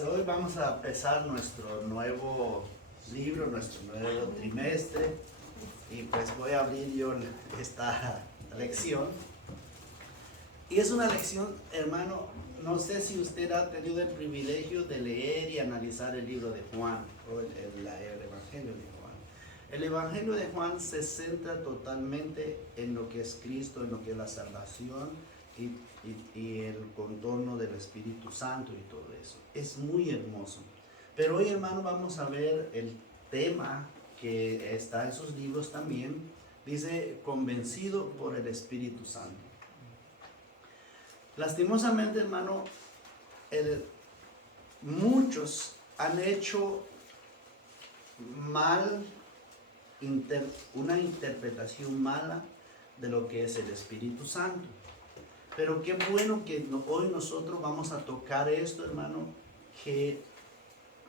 clase. Hoy vamos a empezar nuestro nuevo libro, nuestro nuevo trimestre. Y pues voy a abrir yo esta lección. Y es una lección, hermano, no sé si usted ha tenido el privilegio de leer y analizar el libro de Juan, o el Evangelio de Juan. El Evangelio de Juan se centra totalmente en lo que es Cristo, en lo que es la salvación y el contorno del Espíritu Santo y todo eso. Es muy hermoso. Pero hoy, hermano, vamos a ver el tema que está en sus libros también. Dice, convencido por el Espíritu Santo. Lastimosamente, hermano, muchos han hecho una interpretación mala de lo que es el Espíritu Santo. Pero qué bueno que hoy nosotros vamos a tocar esto, hermano, que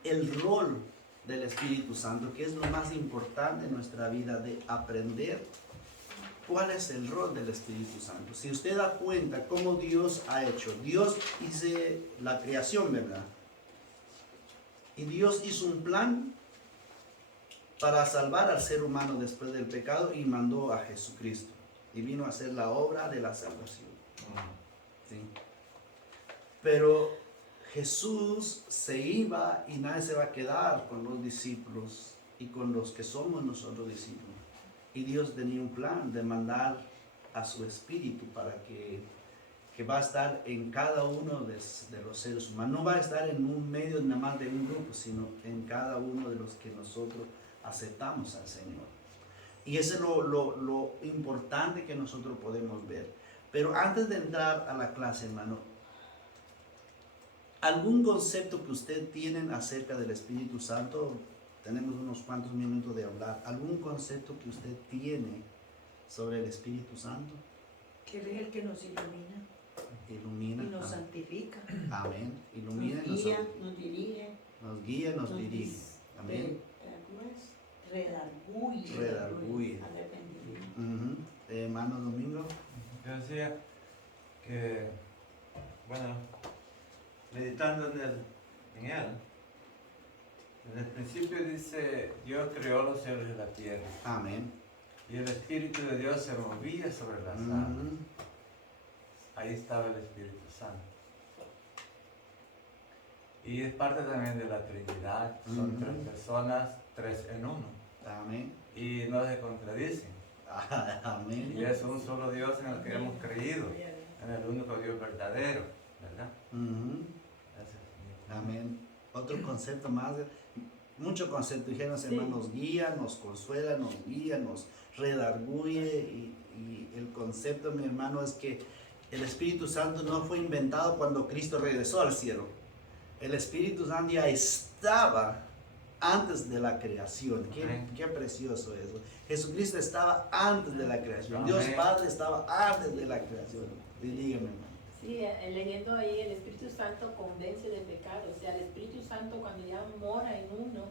el rol del Espíritu Santo, que es lo más importante en nuestra vida, de aprender cuál es el rol del Espíritu Santo. Si usted da cuenta cómo Dios ha hecho, Dios hizo la creación, ¿verdad? Y Dios hizo un plan para salvar al ser humano después del pecado y mandó a Jesucristo. Y vino a hacer la obra de la salvación. ¿Sí? Pero Jesús se iba y nadie se va a quedar con los discípulos y con los que somos nosotros discípulos. Y Dios tenía un plan de mandar a su Espíritu para que va a estar en cada uno de los seres humanos. No va a estar en un medio nada más de un grupo, sino en cada uno de los que nosotros aceptamos al Señor. Y eso es lo importante que nosotros podemos ver. Pero antes de entrar a la clase, hermano, ¿algún concepto que usted tiene acerca del Espíritu Santo? Tenemos unos cuantos minutos de hablar. ¿Algún concepto que usted tiene sobre el Espíritu Santo? Que Él es el que nos ilumina. Ilumina. Y nos santifica. Amén. Ilumina. Nos guía, nos dirige. Nos guía, nos dirige. Amén. ¿Cómo es? Redarguye. Redarguye. Arrepentimiento. Hermano Domingo. Yo decía que, bueno, meditando en él, en el principio dice, Dios creó los cielos y la tierra. Amén. Y el Espíritu de Dios se movía sobre las aguas. Ahí estaba el Espíritu Santo. Y es parte también de la Trinidad. Son tres personas, tres en uno. Amén. Y no se contradicen. Amén. Y es un solo Dios en el que hemos creído. En el único Dios verdadero. ¿Verdad? Amén. Otro concepto más. Muchos conceptos. Dijeron, hermano, nos guía, nos consuela, nos guía, nos redarguye. Y el concepto, mi hermano, es que el Espíritu Santo no fue inventado cuando Cristo regresó al cielo. El Espíritu Santo ya estaba antes de la creación. Qué precioso eso. Jesucristo estaba antes de la creación. Dios Padre estaba antes de la creación. Y dígame, hermano. Sí, leyendo ahí, el Espíritu Santo convence de pecado. O sea, el Espíritu Santo cuando ya mora en uno,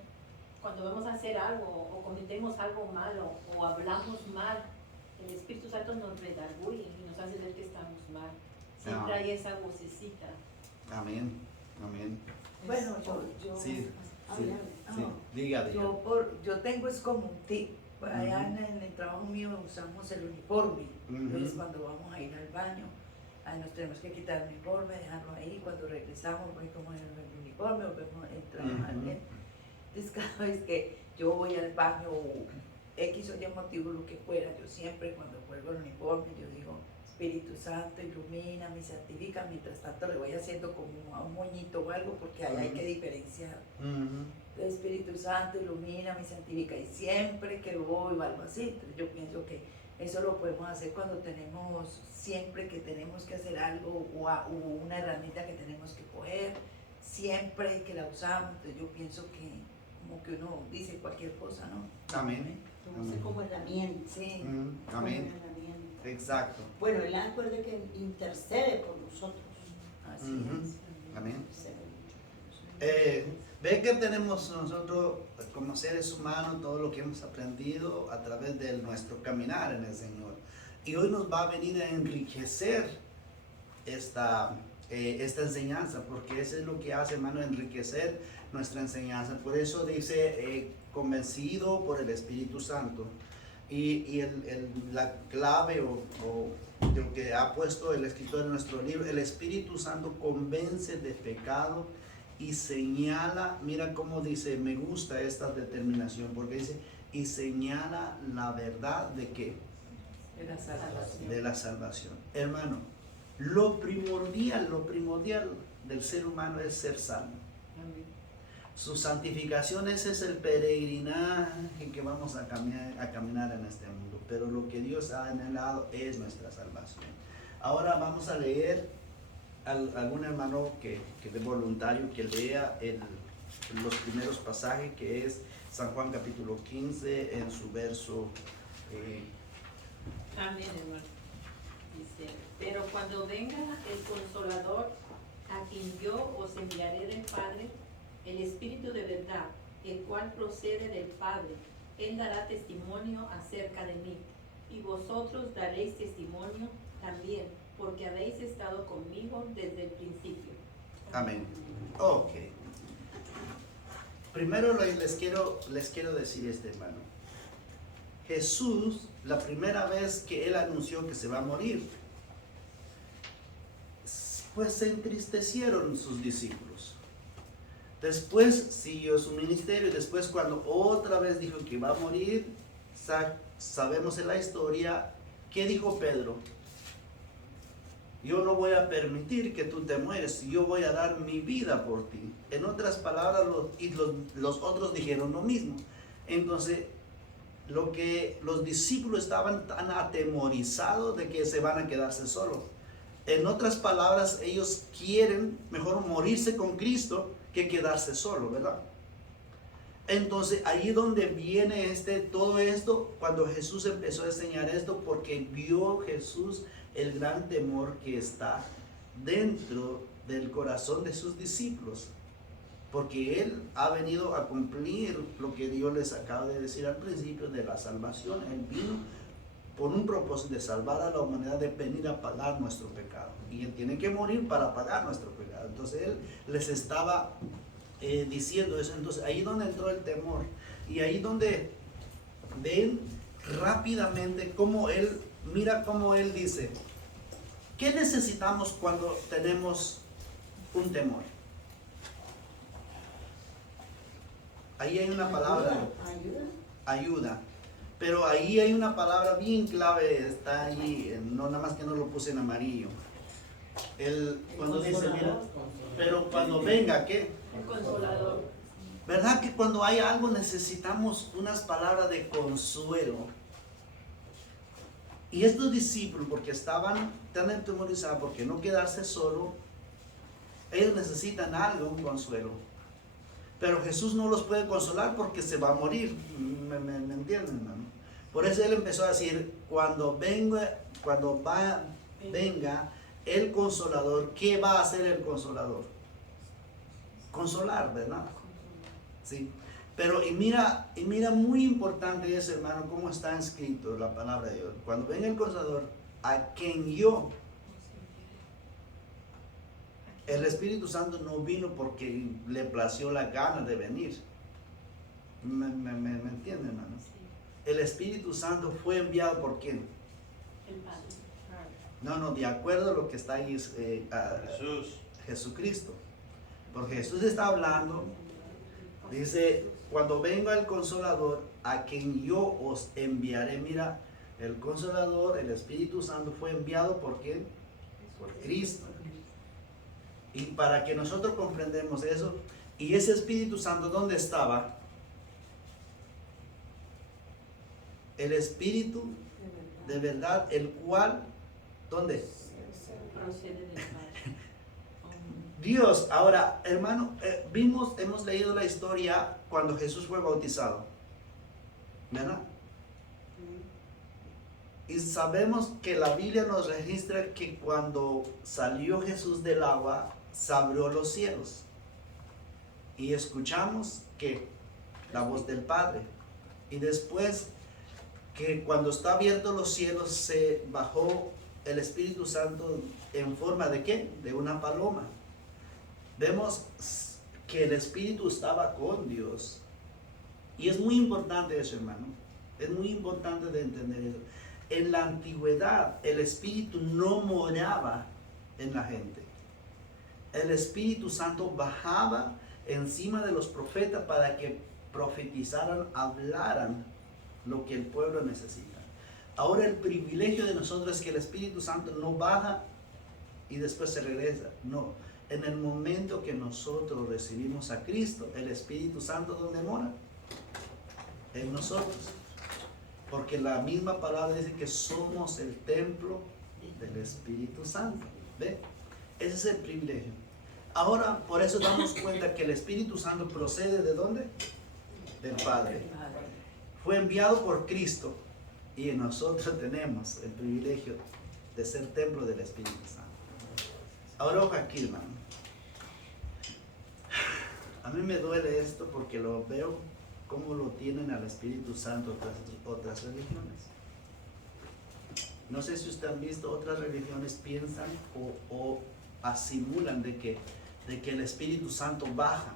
cuando vamos a hacer algo o cometemos algo malo o hablamos mal, el Espíritu Santo nos redarguye y nos hace ver que estamos mal. Siempre hay esa vocecita. Amén. Amén. Bueno, yo Sí, diga. Yo tengo es como un tip. Allá en el trabajo mío usamos el uniforme. Entonces cuando vamos a ir al baño, nos tenemos que quitar el uniforme, dejarlo ahí. Cuando regresamos, voy como el uniforme, volvemos a trabajar bien. Entonces cada vez que yo voy al baño, X o Y motivo, lo que fuera, yo siempre cuando vuelvo al uniforme, yo digo, Espíritu Santo, ilumíname, santifica. Mientras tanto le voy haciendo como a un moñito o algo, porque ahí hay que diferenciar. Entonces, Espíritu Santo, ilumíname, santifica. Y siempre que voy o algo así, entonces yo pienso que eso lo podemos hacer cuando siempre que tenemos que hacer algo o una herramienta que tenemos que coger, siempre que la usamos. Entonces yo pienso que como que uno dice cualquier cosa, ¿no? Amén. Como herramienta. Sí. Amén. Exacto. Bueno, él acuerde que intercede por nosotros. Así es. Amén. Intercede mucho por nosotros. Ve que tenemos nosotros como seres humanos todo lo que hemos aprendido a través de nuestro caminar en el Señor. Y hoy nos va a venir a enriquecer esta esta enseñanza, porque eso es lo que hace, hermano, enriquecer nuestra enseñanza. Por eso dice, convencido por el Espíritu Santo. Y la clave o de lo que ha puesto el escritor en nuestro libro, el Espíritu Santo convence de pecado y señala, mira cómo dice, me gusta esta determinación, porque dice, y señala la verdad de qué? De la salvación. De la salvación. Hermano, lo primordial del ser humano es ser salvo. Amén. Su santificación, ese es el peregrinaje que vamos a caminar en este mundo. Pero lo que Dios ha anhelado es nuestra salvación. Ahora vamos a leer algún hermano que de voluntario que lea los primeros pasajes, que es San Juan capítulo 15 en su verso. Amén, hermano. Dice, pero cuando venga el Consolador, a quien yo os enviaré del Padre, el Espíritu de verdad, el cual procede del Padre, Él dará testimonio acerca de mí, y vosotros daréis testimonio también, porque habéis estado conmigo desde el principio. Amén. Ok. Primero les quiero decir hermano. Jesús, la primera vez que Él anunció que se va a morir, pues se entristecieron sus discípulos. Después siguió su ministerio y después cuando otra vez dijo que iba a morir, sabemos en la historia, ¿qué dijo Pedro? Yo no voy a permitir que tú te mueres, yo voy a dar mi vida por ti. En otras palabras, los otros dijeron lo mismo. Entonces, lo que los discípulos estaban tan atemorizados de que se van a quedarse solos. En otras palabras, ellos quieren mejor morirse con Cristo que quedarse solo, ¿verdad? Entonces, ahí donde viene todo esto, cuando Jesús empezó a enseñar esto, porque vio Jesús el gran temor que está dentro del corazón de sus discípulos, porque Él ha venido a cumplir lo que Dios les acaba de decir al principio de la salvación. Él vino por un propósito de salvar a la humanidad, de venir a pagar nuestro pecado, y Él tiene que morir para pagar nuestro pecado. Entonces Él les estaba diciendo eso. Entonces ahí donde entró el temor, y ahí donde ven rápidamente cómo Él, mira cómo Él dice, ¿qué necesitamos cuando tenemos un temor? Ahí hay una palabra, ayuda. Pero ahí hay una palabra bien clave, está ahí, no nada más que no lo puse en amarillo. Cuando dice, mira, pero cuando venga, ¿qué? El Consolador. ¿Verdad que cuando hay algo necesitamos unas palabras de consuelo? Y estos discípulos, porque estaban tan atemorizados, porque no quedarse solo, ellos necesitan algo, un consuelo. Pero Jesús no los puede consolar porque se va a morir. ¿Me entienden, hermano? Por eso Él empezó a decir, cuando venga el Consolador, ¿qué va a hacer el Consolador? Consolar, ¿verdad? Sí. Pero y mira muy importante es, hermano, cómo está escrito la palabra de Dios. Cuando venga el Consolador, a quien yo, el Espíritu Santo no vino porque le plació la gana de venir. ¿Me entienden, hermano? El Espíritu Santo fue enviado por quién? El Padre. No, de acuerdo a lo que está ahí, Jesucristo. Porque Jesús está hablando, dice, cuando venga el Consolador, a quien yo os enviaré. Mira, el Consolador, el Espíritu Santo fue enviado por quién? Por Cristo. Y para que nosotros comprendamos eso, y ese Espíritu Santo, ¿dónde estaba? El Espíritu de verdad, el cual, ¿dónde? Procede del Padre. Dios. Ahora, hermano, hemos leído la historia cuando Jesús fue bautizado, ¿verdad? Y sabemos que la Biblia nos registra que cuando salió Jesús del agua, se abrió los cielos. Y escuchamos que la voz del Padre. Y después que cuando está abierto los cielos, se bajó el Espíritu Santo en forma de ¿qué? De una paloma. Vemos que el Espíritu estaba con Dios. Y es muy importante eso, hermano. Es muy importante de entender eso. En la antigüedad, el Espíritu no moraba en la gente. El Espíritu Santo bajaba encima de los profetas para que profetizaran, hablaran lo que el pueblo necesita. Ahora el privilegio de nosotros es que el Espíritu Santo no baja y después se regresa. No, en el momento que nosotros recibimos a Cristo, el Espíritu Santo, ¿dónde mora? En nosotros. Porque la misma palabra dice que somos el templo del Espíritu Santo. ¿Ve? Ese es el privilegio. Ahora, por eso damos cuenta que el Espíritu Santo procede ¿de dónde? Del Padre. Fue enviado por Cristo y nosotros tenemos el privilegio de ser templo del Espíritu Santo. Ahora, ojo aquí, hermano. A mí me duele esto porque lo veo como lo tienen al Espíritu Santo otras religiones. No sé si ustedes han visto, otras religiones piensan o asimulan de que el Espíritu Santo baja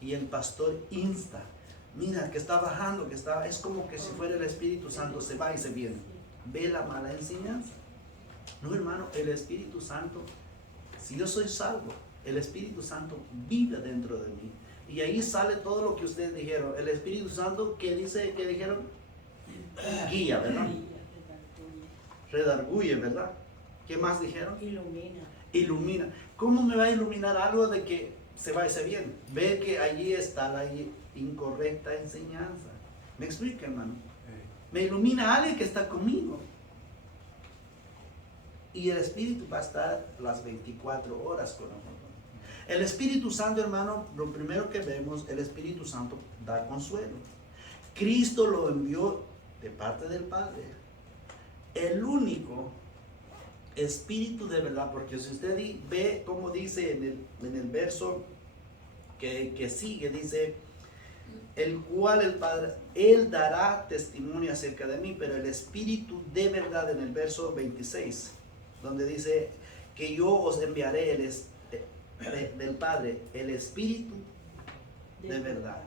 y el pastor insta. Mira que está bajando, es como que si fuera el Espíritu Santo, se va y se viene. ¿Ve la mala enseñanza? No, hermano, el Espíritu Santo, si yo soy salvo, el Espíritu Santo vive dentro de mí. Y ahí sale todo lo que ustedes dijeron. El Espíritu Santo, ¿qué dice? ¿Qué dijeron? Guía, ¿verdad? Redarguye, ¿verdad? ¿Qué más dijeron? Ilumina. ¿Cómo me va a iluminar algo de que se va y se viene? Ve que allí está la incorrecta enseñanza. ¿Me explica, hermano? Me ilumina alguien que está conmigo. Y el Espíritu va a estar las 24 horas con nosotros. El Espíritu Santo, hermano, lo primero que vemos, el Espíritu Santo da consuelo. Cristo lo envió de parte del Padre. El único Espíritu de verdad, porque si usted ve como dice en el verso que sigue, dice, el cual el Padre, Él dará testimonio acerca de mí, pero el Espíritu de verdad en el verso 26, donde dice que yo os enviaré del Padre, el Espíritu de verdad.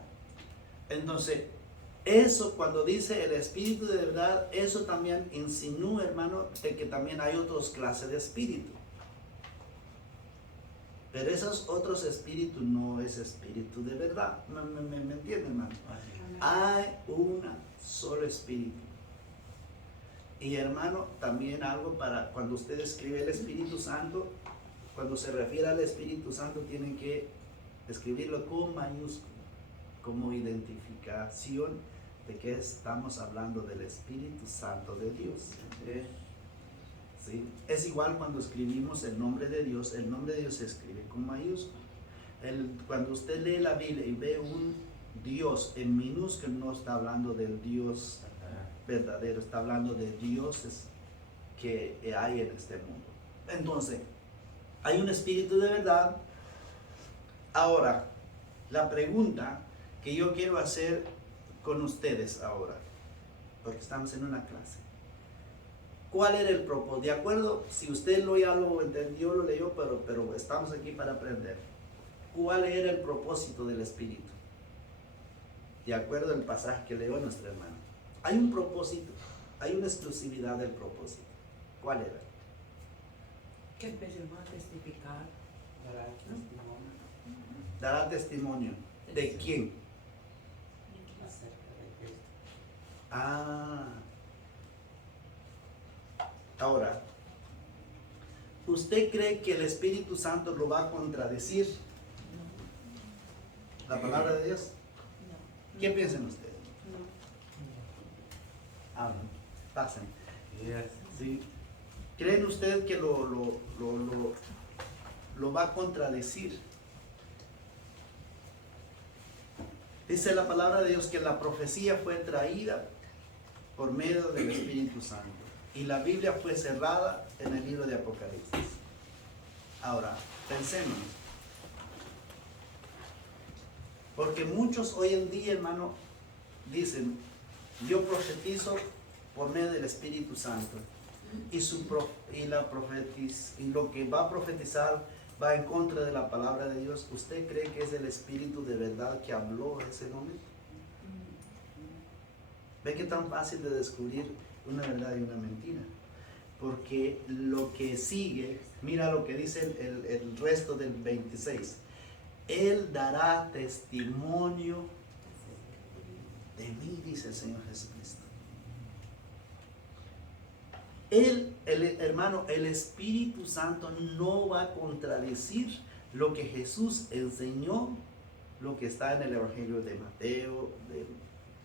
Entonces, eso cuando dice el Espíritu de verdad, eso también insinúa, hermano, de que también hay otras clases de espíritu. Pero esos otros espíritus no es espíritu de verdad. ¿Me entienden, hermano? Hay una solo espíritu. Y hermano, también algo para cuando usted escribe el Espíritu Santo, cuando se refiere al Espíritu Santo, tienen que escribirlo con mayúscula, como identificación de que estamos hablando del Espíritu Santo de Dios. ¿Sí? Es igual cuando escribimos el nombre de Dios se escribe con mayúscula. Cuando usted lee la Biblia y ve un Dios en minúscula, no está hablando del Dios verdadero, está hablando de dioses que hay en este mundo. Entonces, hay un espíritu de verdad. Ahora, la pregunta que yo quiero hacer con ustedes ahora, porque estamos en una clase, ¿cuál era el propósito? De acuerdo, si usted ya lo entendió, lo leyó, pero estamos aquí para aprender. ¿Cuál era el propósito del espíritu? De acuerdo al pasaje que leyó nuestra hermana. Hay un propósito, hay una exclusividad del propósito. ¿Cuál era? Que empecemos a testificar. Dará testimonio. ¿De quién? Ahora, ¿usted cree que el Espíritu Santo lo va a contradecir? ¿La palabra de Dios? ¿Qué piensan ustedes? Hablen, pasen. ¿Sí? ¿Creen ustedes que lo va a contradecir? Dice la palabra de Dios que la profecía fue traída por medio del Espíritu Santo y la Biblia fue cerrada en el libro de Apocalipsis. Ahora, pensemos, porque muchos hoy en día, hermano, dicen, yo profetizo por medio del Espíritu Santo. y lo que va a profetizar va en contra de la palabra de Dios, ¿usted cree que es el Espíritu de verdad que habló ese momento? ¿Ve qué tan fácil de descubrir una verdad y una mentira? Porque lo que sigue, mira lo que dice el resto del 26. Él dará testimonio de mí, dice el Señor Jesucristo. Hermano, el Espíritu Santo no va a contradecir lo que Jesús enseñó, lo que está en el Evangelio de Mateo, de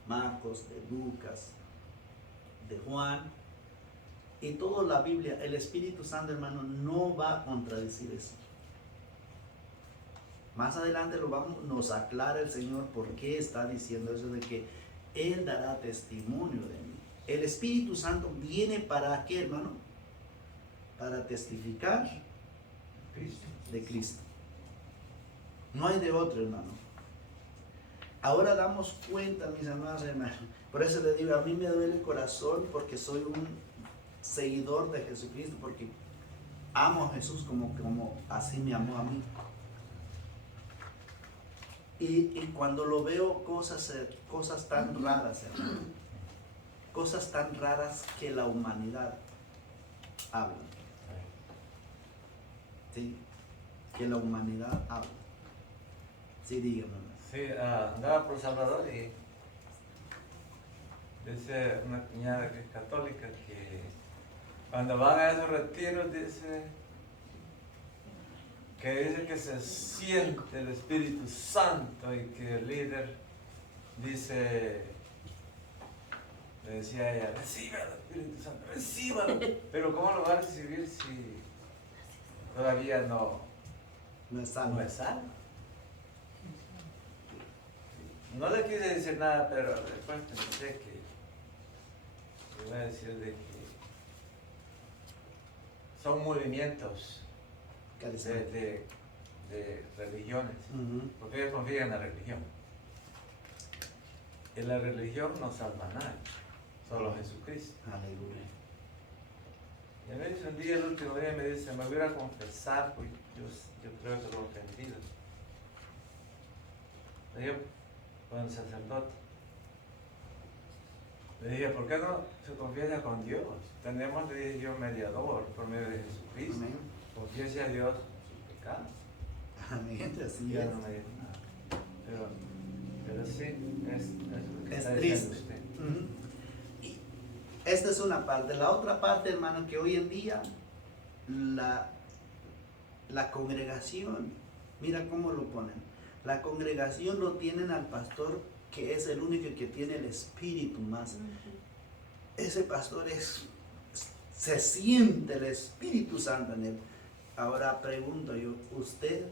Marcos, de Lucas, de Juan y toda la Biblia. El Espíritu Santo, hermano, no va a contradecir eso. Más adelante nos aclara el Señor por qué está diciendo eso de que Él dará testimonio de mí. El Espíritu Santo viene para qué, hermano? Para testificar de Cristo. No hay de otro, hermano. Ahora damos cuenta, mis amados hermanos. Por eso les digo, a mí me duele el corazón porque soy un seguidor de Jesucristo, porque amo a Jesús como así me amó a mí. Y cuando lo veo cosas tan raras, hermano, cosas tan raras que la humanidad habla. ¿Sí? Que la humanidad habla. Sí, dígame. Sí, andaba por Salvador y dice una cuñada que es católica que cuando van a esos retiros dice que se siente el Espíritu Santo y que el líder dice, le decía a ella, reciba el Espíritu Santo, recíbalo. Pero ¿cómo lo va a recibir si todavía no es salvo? No es salvo. No le quise decir nada, pero después pensé que le iba a decir de que son movimientos de religiones, porque ellos confían en la religión. Y la religión no salva a nadie, solo Jesucristo. Aleluya. Y me dice un día, el último día, me dice, me voy a confesar, porque yo creo que lo he ofendido. Le digo, con el sacerdote. Le dije, ¿por qué no se confiesa con Dios? Tenemos, le dije yo, mediador por medio de Jesucristo. Amén. Confiese a Dios sus pecados. Amén, así Ya es. no me dijo nada. Pero sí, es lo que Es está triste. diciendo usted. Y esta es una parte. La otra parte, hermano, que hoy en día la congregación, mira cómo lo ponen. La congregación lo tienen al pastor, que es el único que tiene el Espíritu más. Ese pastor se siente el Espíritu Santo en él. Ahora pregunto yo, usted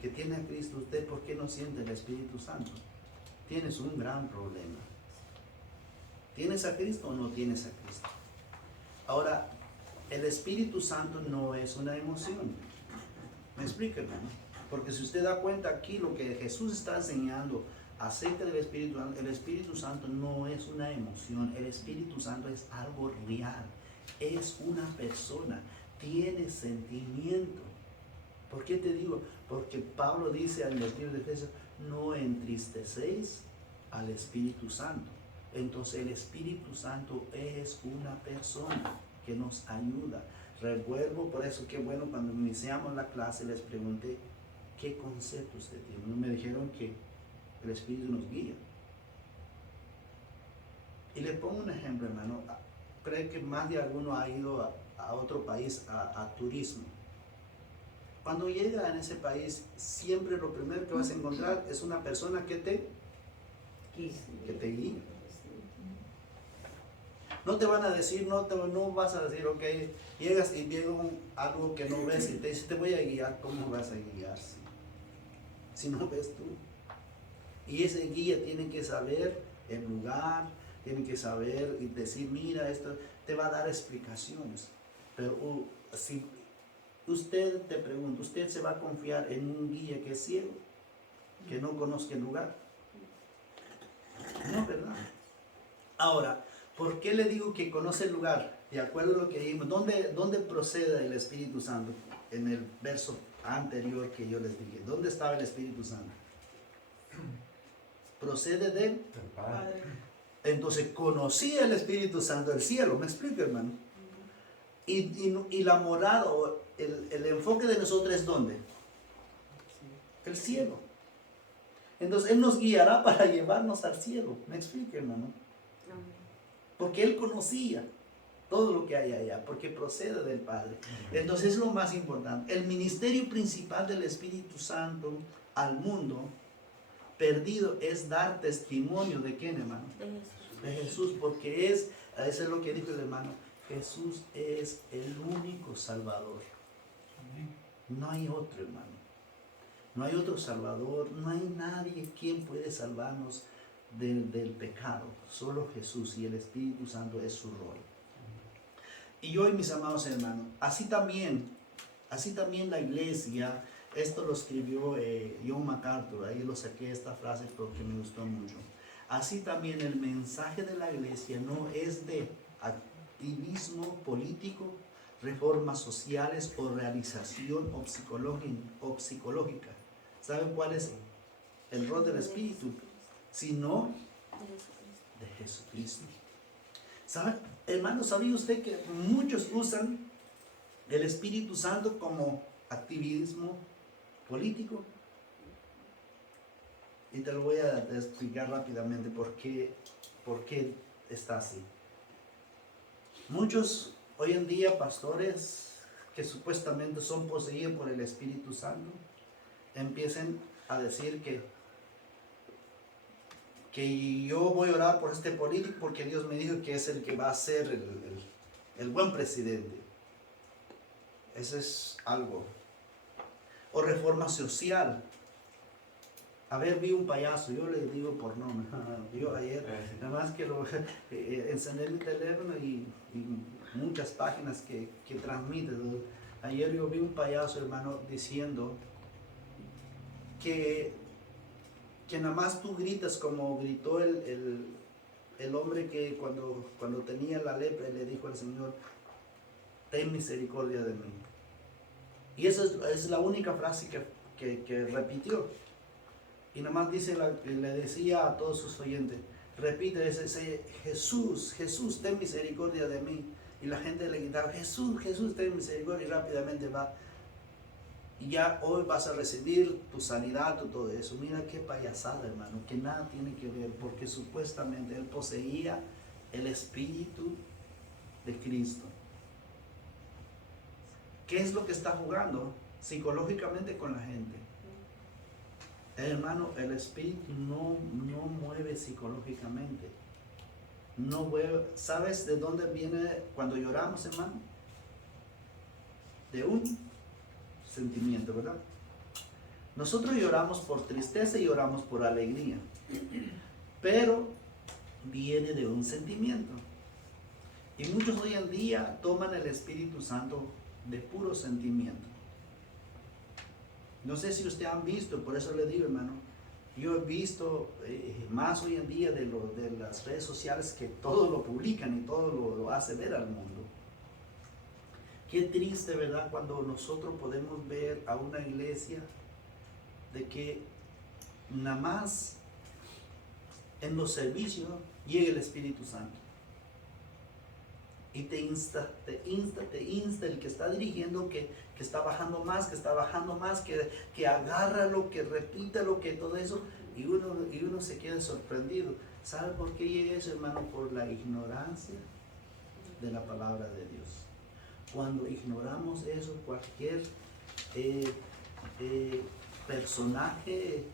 que tiene a Cristo, ¿usted por qué no siente el Espíritu Santo? Tienes un gran problema. ¿Tienes a Cristo o no tienes a Cristo? Ahora, el Espíritu Santo no es una emoción. ¿Me explica, hermano? Porque si usted da cuenta aquí, lo que Jesús está enseñando acerca del Espíritu Santo, el Espíritu Santo no es una emoción, el Espíritu Santo es algo real, es una persona, tiene sentimiento. ¿Por qué te digo? Porque Pablo dice al libro de Efesios, no entristecéis al Espíritu Santo. Entonces el Espíritu Santo es una persona que nos ayuda. Recuerdo, por eso que bueno, cuando iniciamos la clase les pregunté, ¿qué concepto usted tiene? Me dijeron que el Espíritu nos guía. Y le pongo un ejemplo, hermano. Creo que más de alguno ha ido a otro país a turismo. Cuando llega en ese país, siempre lo primero que vas a encontrar es una persona que te guía. No te van a decir, no vas a decir, ok, llegas y llega algo que no ves y te dice, te voy a guiar. ¿Cómo vas a guiar si no ves tú? Y ese guía tiene que saber el lugar, tiene que saber y decir, mira, esto te va a dar explicaciones. Pero si usted, te pregunto, ¿usted se va a confiar en un guía que es ciego, que no conozca el lugar? No, ¿verdad? Ahora, ¿Por qué le digo que conoce el lugar? De acuerdo a lo que dijimos, ¿dónde procede el Espíritu Santo? En el verso anterior que yo les dije, ¿dónde estaba el Espíritu Santo? Procede de él. El Padre. Entonces conocía el Espíritu Santo del cielo, ¿me explico, hermano? Y la morada, o el enfoque de nosotros es ¿dónde? El cielo. Entonces Él nos guiará para llevarnos al cielo, ¿me explico, hermano? Porque Él conocía todo lo que hay allá, porque procede del Padre. Entonces es lo más importante. El ministerio principal del Espíritu Santo al mundo perdido es dar testimonio de quién, hermano, de Jesús, porque eso es lo que dijo el hermano, Jesús es el único Salvador. No hay otro, hermano. No hay otro Salvador, no hay nadie quien puede salvarnos del pecado. Solo Jesús, y el Espíritu Santo es su rol. Y hoy, mis amados hermanos, así también la iglesia, esto lo escribió John MacArthur, ahí lo saqué esta frase porque me gustó mucho. Así también el mensaje de la iglesia no es de activismo político, reformas sociales o realización o psicológica. ¿Saben cuál es el rol del Espíritu? Sino de Jesucristo. ¿Sabe, hermano, sabía usted que muchos usan el Espíritu Santo como activismo político? Y te lo voy a explicar rápidamente por qué está así. Muchos hoy en día pastores que supuestamente son poseídos por el Espíritu Santo empiecen a decir que yo voy a orar por este político porque Dios me dijo que es el que va a ser el buen presidente. Eso es algo. O reforma social. A ver, vi un payaso, yo le digo por nombre. Yo ayer, nada más que encendí mi teléfono y muchas páginas que transmiten. Ayer yo vi un payaso, hermano, diciendo que nada más tú gritas como gritó el hombre que cuando tenía la lepra le dijo al Señor, ten misericordia de mí. Y esa es la única frase que repitió. Y nada más le decía a todos sus oyentes, repite ese Jesús, Jesús, ten misericordia de mí. Y la gente le gritaba, Jesús, Jesús, ten misericordia. Y rápidamente va. Y ya hoy vas a recibir tu sanidad, todo eso. Mira qué payasada, hermano, que nada tiene que ver, porque supuestamente él poseía el Espíritu de Cristo. ¿Qué es lo que está jugando psicológicamente con la gente? Hermano, el Espíritu no mueve psicológicamente. No mueve. ¿Sabes de dónde viene cuando lloramos, hermano? De un sentimiento, ¿verdad? Nosotros lloramos por tristeza y lloramos por alegría, pero viene de un sentimiento. Y muchos hoy en día toman el Espíritu Santo de puro sentimiento. No sé si ustedes han visto, por eso le digo, hermano, yo he visto más hoy en día de las redes sociales que todo lo publican y todo lo hace ver al mundo. Qué triste, ¿verdad? Cuando nosotros podemos ver a una iglesia de que nada más en los servicios llega el Espíritu Santo. Y te insta el que está dirigiendo, que está bajando más, que agárralo, que repítalo, que todo eso. Y uno se queda sorprendido. ¿Sabe por qué llega eso, hermano? Por la ignorancia de la palabra de Dios. Cuando ignoramos eso, cualquier personaje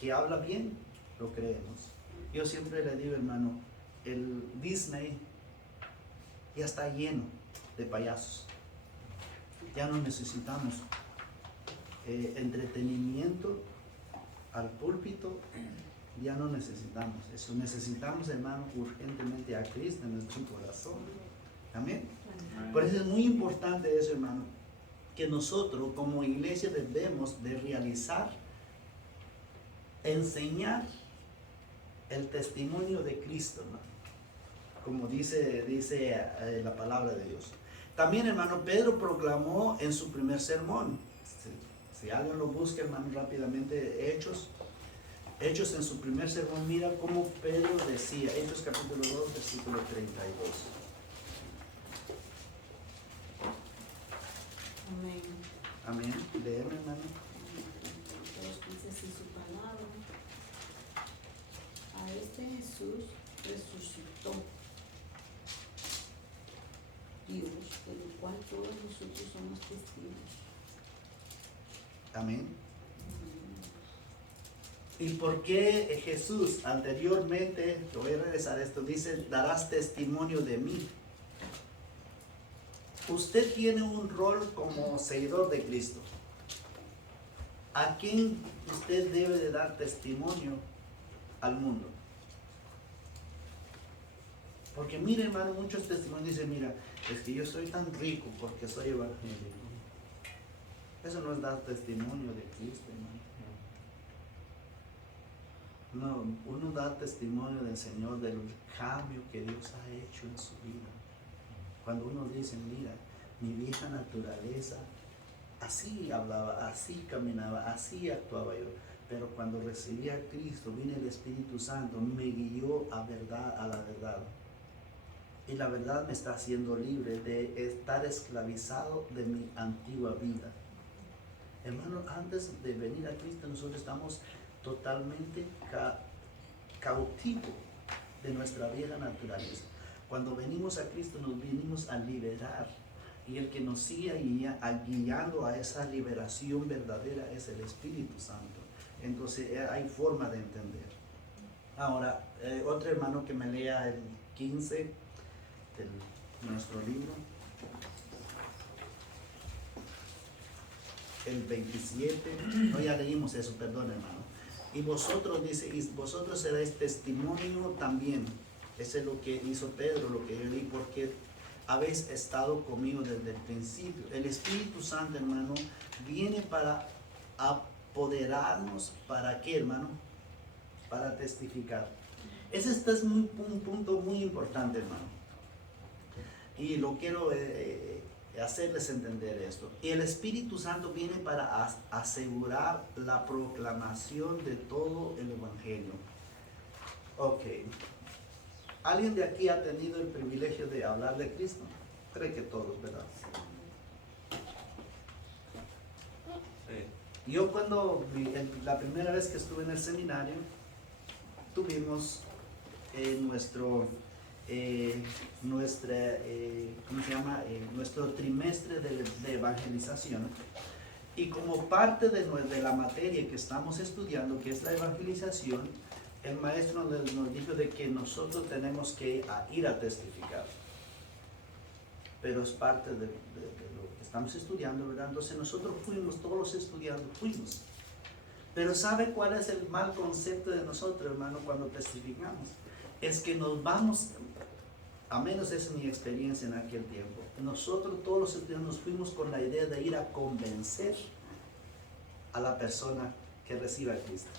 que habla bien, lo creemos. Yo siempre le digo, hermano, el Disney ya está lleno de payasos. Ya no necesitamos entretenimiento al púlpito, ya no necesitamos eso. Necesitamos, hermano, urgentemente a Cristo en nuestro corazón. Amén. Por eso es muy importante eso, hermano, que nosotros como iglesia debemos de realizar, enseñar el testimonio de Cristo, hermano, como dice la palabra de Dios. También, hermano, Pedro proclamó en su primer sermón. Si alguien lo busca, hermano, rápidamente, Hechos en su primer sermón, mira cómo Pedro decía, Hechos capítulo 2, versículo 32. Amén. Amén. Léeme, hermano. Entonces dice así su palabra. A este Jesús resucitó Dios, de lo cual todos nosotros somos testigos. Amén. ¿Y por qué Jesús anteriormente, te voy a regresar a esto, dice, darás testimonio de mí? Usted tiene un rol como seguidor de Cristo. ¿A quién usted debe de dar testimonio al mundo? Porque mire, hermano, muchos testimonios dicen, mira, es que yo soy tan rico porque soy evangélico. Eso no es dar testimonio de Cristo, hermano. No, uno da testimonio del Señor, del cambio que Dios ha hecho en su vida. Cuando uno dice, mira, mi vieja naturaleza, así hablaba, así caminaba, así actuaba yo. Pero cuando recibí a Cristo, vino el Espíritu Santo, me guió a la verdad. Y la verdad me está haciendo libre de estar esclavizado de mi antigua vida. Hermano, antes de venir a Cristo, nosotros estamos totalmente cautivos de nuestra vieja naturaleza. Cuando venimos a Cristo, nos venimos a liberar. Y el que nos sigue guiando a esa liberación verdadera es el Espíritu Santo. Entonces hay forma de entender. Ahora, otro hermano que me lea el 15 de nuestro libro. El 27, no, ya leímos eso, perdón, hermano. Y vosotros, dice, y vosotros seréis testimonio también. Eso es lo que hizo Pedro, lo que yo leí, porque habéis estado conmigo desde el principio. El Espíritu Santo, hermano, viene para apoderarnos. ¿Para qué, hermano? Para testificar. Ese es un punto muy importante, hermano. Y lo quiero hacerles entender esto. Y el Espíritu Santo viene para asegurar la proclamación de todo el Evangelio. Ok. ¿Alguien de aquí ha tenido el privilegio de hablar de Cristo? Creo que todos, ¿verdad? Sí. Yo la primera vez que estuve en el seminario, tuvimos nuestro trimestre de evangelización, y como parte de la materia que estamos estudiando, que es la evangelización, el maestro nos dijo de que nosotros tenemos que ir a testificar, pero es parte de lo que estamos estudiando, ¿verdad? Entonces nosotros fuimos, todos los estudiantes fuimos, pero ¿sabe cuál es el mal concepto de nosotros, hermano, cuando testificamos? Es que nos vamos, a menos esa es mi experiencia en aquel tiempo, nosotros todos los estudiantes nos fuimos con la idea de ir a convencer a la persona que reciba a Cristo.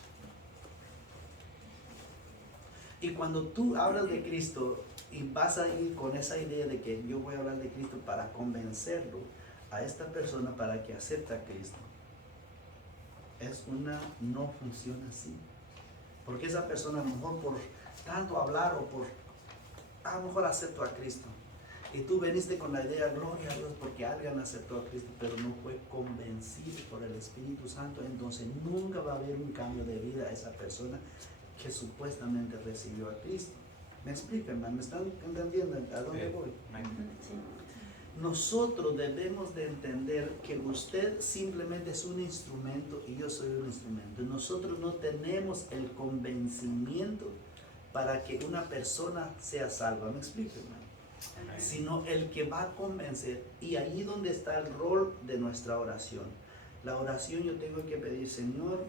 Y cuando tú hablas de Cristo y vas a ir con esa idea de que yo voy a hablar de Cristo para convencerlo a esta persona para que acepte a Cristo, no funciona así. Porque esa persona, a lo mejor por tanto hablar a lo mejor acepto a Cristo. Y tú veniste con la idea, gloria a Dios, porque alguien aceptó a Cristo, pero no fue convencido por el Espíritu Santo. Entonces nunca va a haber un cambio de vida a esa persona que supuestamente recibió a Cristo. ¿Me explican, hermano? ¿Me están entendiendo a dónde voy? Nosotros debemos de entender que usted simplemente es un instrumento y yo soy un instrumento. Nosotros no tenemos el convencimiento para que una persona sea salva. ¿Me explico, hermano? Sino el que va a convencer. Y ahí donde está el rol de nuestra oración. La oración, yo tengo que pedir, Señor,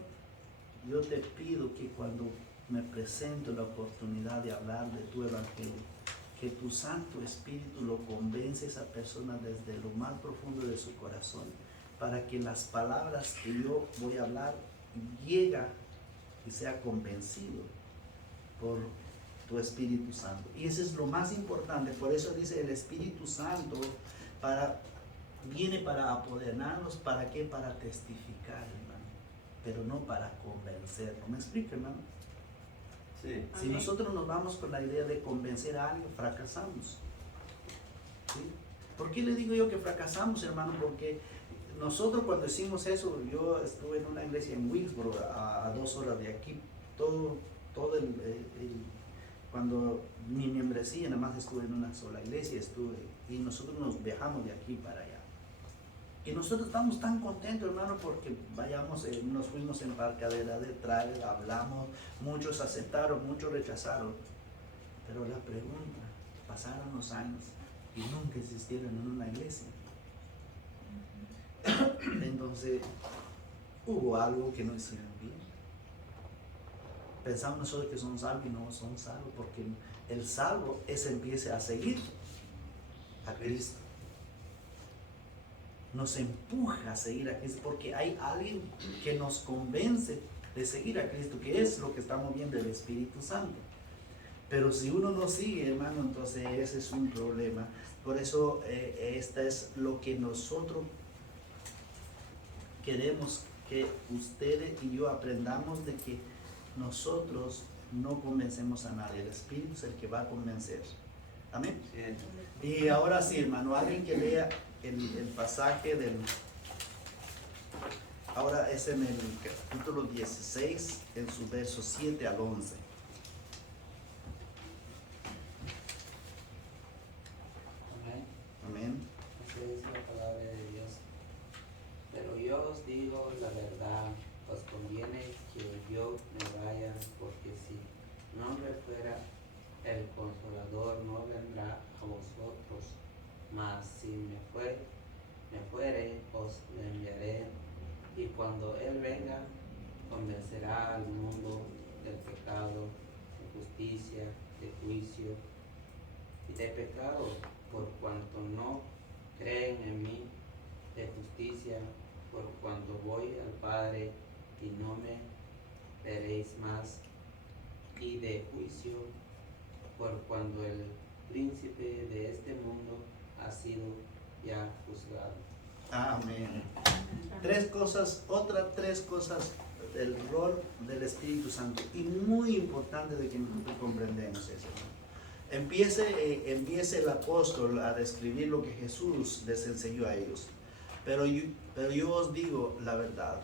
yo te pido que cuando me presento la oportunidad de hablar de tu evangelio, que tu Santo Espíritu lo convence a esa persona desde lo más profundo de su corazón, para que las palabras que yo voy a hablar lleguen y sea convencido por tu Espíritu Santo. Y eso es lo más importante. Por eso dice el Espíritu Santo viene para apoderarnos. ¿Para qué? Para testificar, hermano. Pero no para convencer. ¿No me explico, hermano? Sí. Si nosotros nos vamos con la idea de convencer a alguien, fracasamos. ¿Sí? ¿Por qué le digo yo que fracasamos, hermano? Porque nosotros cuando hicimos eso, yo estuve en una iglesia en Wilkesboro, a 2 horas de aquí, cuando mi membresía, nada más estuve en una sola iglesia, y nosotros nos viajamos de aquí para allá. Y nosotros estamos tan contentos, hermano, porque nos fuimos en embarcadera de trailer, hablamos, muchos aceptaron, muchos rechazaron. Pero la pregunta, pasaron los años y nunca existieron en una iglesia. Entonces, hubo algo que no hicieron bien. Pensamos nosotros que son salvos y no son salvos, porque el salvo empiece a seguir a Cristo. Nos empuja a seguir a Cristo, porque hay alguien que nos convence de seguir a Cristo, que es lo que estamos viendo, el Espíritu Santo. Pero si uno no sigue, hermano, entonces ese es un problema. Por eso esta es lo que nosotros queremos que ustedes y yo aprendamos, de que nosotros no convencemos a nadie. El Espíritu es el que va a convencer. Amén. Sí. Y ahora sí, hermano, alguien que lea el pasaje ahora es en el capítulo 16, en sus versos 7 al 11. Amén. Amén. Esa es la palabra de Dios. Pero yo os digo la verdad, os conviene que yo me vaya, porque si no me fuera, el Consolador no vendrá a vosotros, mas si me fuere, os le enviaré, y cuando Él venga, convencerá al mundo del pecado, de justicia, de juicio y de pecado, por cuanto no creen en mí, de justicia, por cuanto voy al Padre y no me veréis más, y de juicio, por cuando el príncipe de este mundo ha sido ya juzgado. Amén. Otras tres cosas del rol del Espíritu Santo, y muy importante de que nosotros comprendemos eso. Empiece el apóstol a describir lo que Jesús les enseñó a ellos. Pero yo os digo la verdad.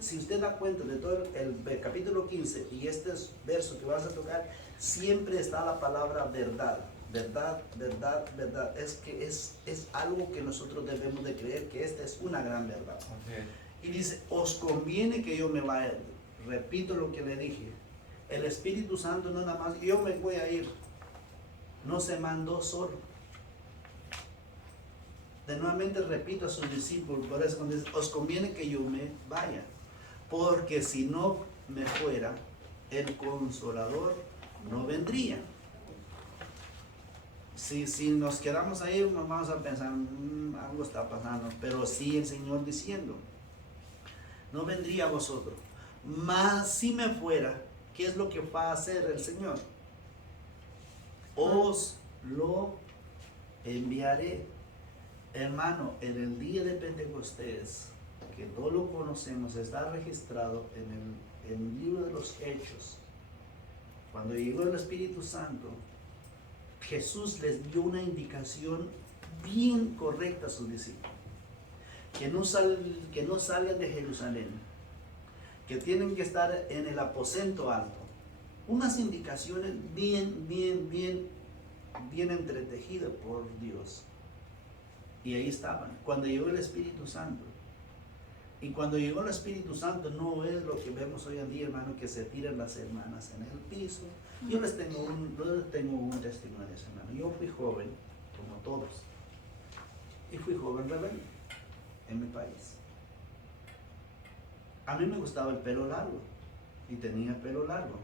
Si usted da cuenta de todo el capítulo 15 y este verso que vas a tocar, siempre está la palabra verdad. Verdad, verdad, verdad. Es que es algo que nosotros debemos de creer, que esta es una gran verdad. Okay. Y dice, os conviene que yo me vaya. Repito lo que le dije. El Espíritu Santo no nada más, yo me voy a ir. No se mandó solo. De nuevamente repito a sus discípulos, por eso cuando dice, os conviene que yo me vaya. Porque si no me fuera, el Consolador no vendría. Si nos quedamos ahí, nos vamos a pensar, algo está pasando. Pero sí el Señor diciendo, no vendría a vosotros. Mas si me fuera, ¿qué es lo que va a hacer el Señor? Os lo enviaré. Hermano, en el día de Pentecostés, que todos lo conocemos, está registrado en el libro de los Hechos. Cuando llegó el Espíritu Santo, Jesús les dio una indicación bien correcta a sus discípulos. Que no salgan de Jerusalén, que tienen que estar en el aposento alto. Unas indicaciones bien entretejidas por Dios. Y ahí estaban, cuando llegó el Espíritu Santo. Y cuando llegó el Espíritu Santo, no es lo que vemos hoy en día, hermano, que se tiran las hermanas en el piso. Yo les tengo un testimonio de eso, hermano. Yo fui joven, como todos. Y fui joven rebelde en mi país. A mí me gustaba el pelo largo. Y tenía pelo largo.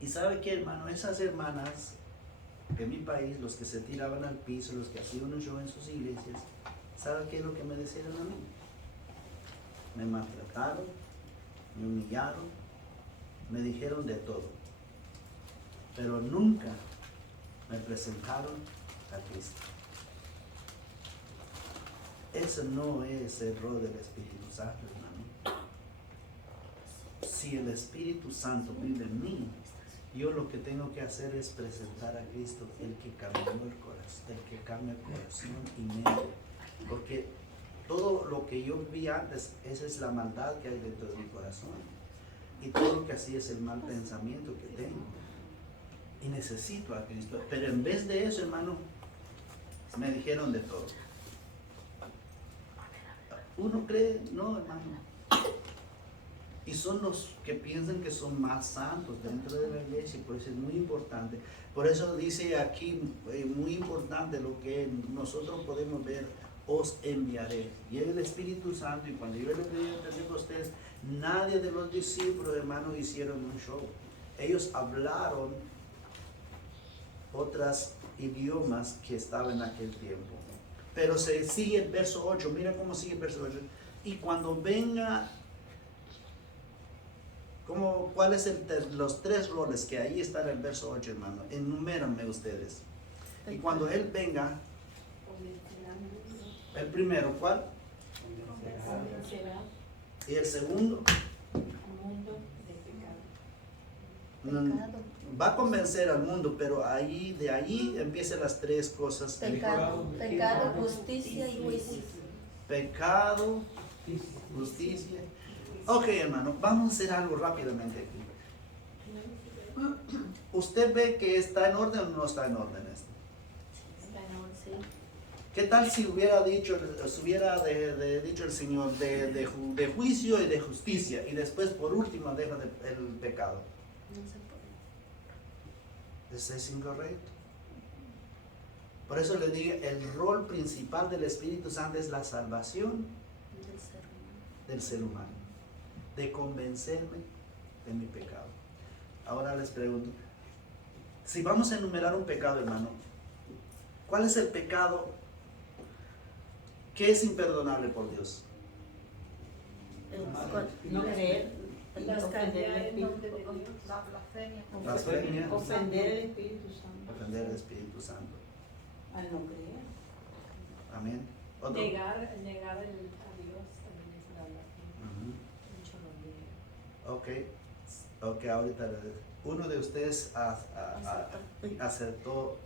Y ¿sabe qué, hermano? Esas hermanas en mi país, los que se tiraban al piso, los que hacían un show en sus iglesias, ¿sabe qué es lo que me decían a mí? Me maltrataron, me humillaron, me dijeron de todo, pero nunca me presentaron a Cristo. Ese no es el rol del Espíritu Santo, hermano. Si el Espíritu Santo vive en mí, yo lo que tengo que hacer es presentar a Cristo, el que cambió el corazón, el que cambia el corazón y mente. Porque todo lo que yo vi antes, esa es la maldad que hay dentro de mi corazón. Y todo lo que así es el mal pensamiento que tengo. Y necesito a Cristo. Pero en vez de eso, hermano, me dijeron de todo. Uno cree, no, hermano. Y son los que piensan que son más santos dentro de la iglesia, por eso es muy importante. Por eso dice aquí, muy importante lo que nosotros podemos ver, os enviaré. Y el Espíritu Santo, y cuando yo le pedí a Pentecostés, nadie de los discípulos, hermanos, hicieron un show. Ellos hablaron otros idiomas que estaban en aquel tiempo. Pero se sigue el verso 8, mira cómo sigue el verso 8. Y cuando venga, ¿cuáles son los tres roles que ahí están en el verso 8, hermano? Enuméranme ustedes. Y cuando Él venga, el primero, ¿cuál? Convencerá Y el segundo, al mundo de pecado. va a convencer al mundo, pero ahí, de ahí empiezan las tres cosas. Pecado, justicia y juicio. Pecado, justicia. Ok, hermano, vamos a hacer algo rápidamente aquí. ¿Usted ve que está en orden o no está en orden esto? Está en orden, sí. ¿Qué tal si hubiera dicho el Señor de juicio y de justicia y después por último deja el pecado? No se puede. Eso es incorrecto. Por eso le digo, el rol principal del Espíritu Santo es la salvación del ser humano, de convencerme de mi pecado. Ahora les pregunto, si vamos a enumerar un pecado, hermano, ¿cuál es el pecado que es imperdonable por Dios? No creer. Las Ofender al cambiar el nombre de Espíritu. Dios. La blasfemia. Blasfemia. Ofender al Espíritu Santo. Ofender al Espíritu Santo. Al no creer. Amén. ¿Otro? Negar a Dios también es la blasfemia. Ujú. Mucho lo niega. Ok, ahorita uno de ustedes acertó.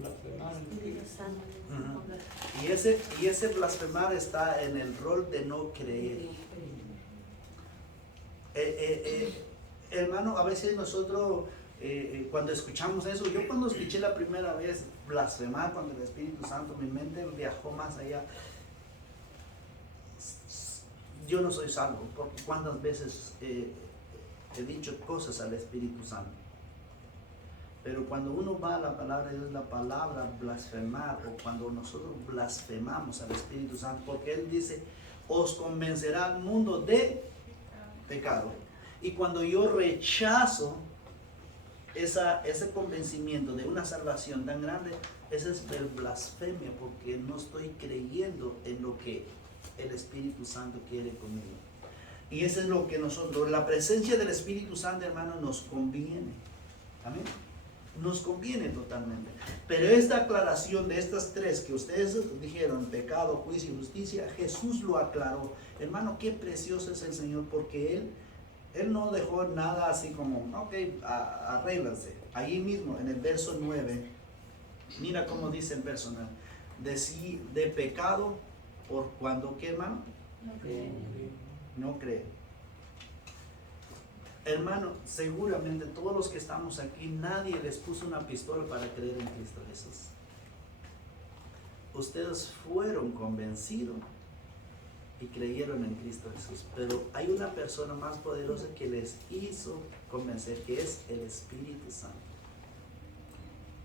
Espíritu Santo. Ujú. Y ese blasfemar está en el rol de no creer. Hermano, a veces nosotros cuando escuchamos eso, yo cuando escuché la primera vez blasfemar cuando el Espíritu Santo, mi mente viajó más allá. Yo no soy salvo, porque cuántas veces he dicho cosas al Espíritu Santo. Pero cuando uno va a la palabra de Dios, la palabra blasfemar, o cuando nosotros blasfemamos al Espíritu Santo, porque Él dice, os convencerá al mundo de pecado. Y cuando yo rechazo ese convencimiento de una salvación tan grande, esa es blasfemia, porque no estoy creyendo en lo que el Espíritu Santo quiere conmigo. Y eso es lo que nosotros, la presencia del Espíritu Santo, hermano, nos conviene. Amén. Nos conviene totalmente. Pero esta aclaración de estas tres que ustedes dijeron, pecado, juicio y justicia, Jesús lo aclaró. Hermano, qué precioso es el Señor, porque Él no dejó nada así como, ok, arréglense. Ahí mismo, en el verso 9, mira cómo dice el verso 9. De pecado, por cuando, ¿qué, hermano? No cree. Hermano, seguramente todos los que estamos aquí, nadie les puso una pistola para creer en Cristo Jesús. Ustedes fueron convencidos y creyeron en Cristo Jesús, pero hay una persona más poderosa que les hizo convencer, que es el Espíritu Santo.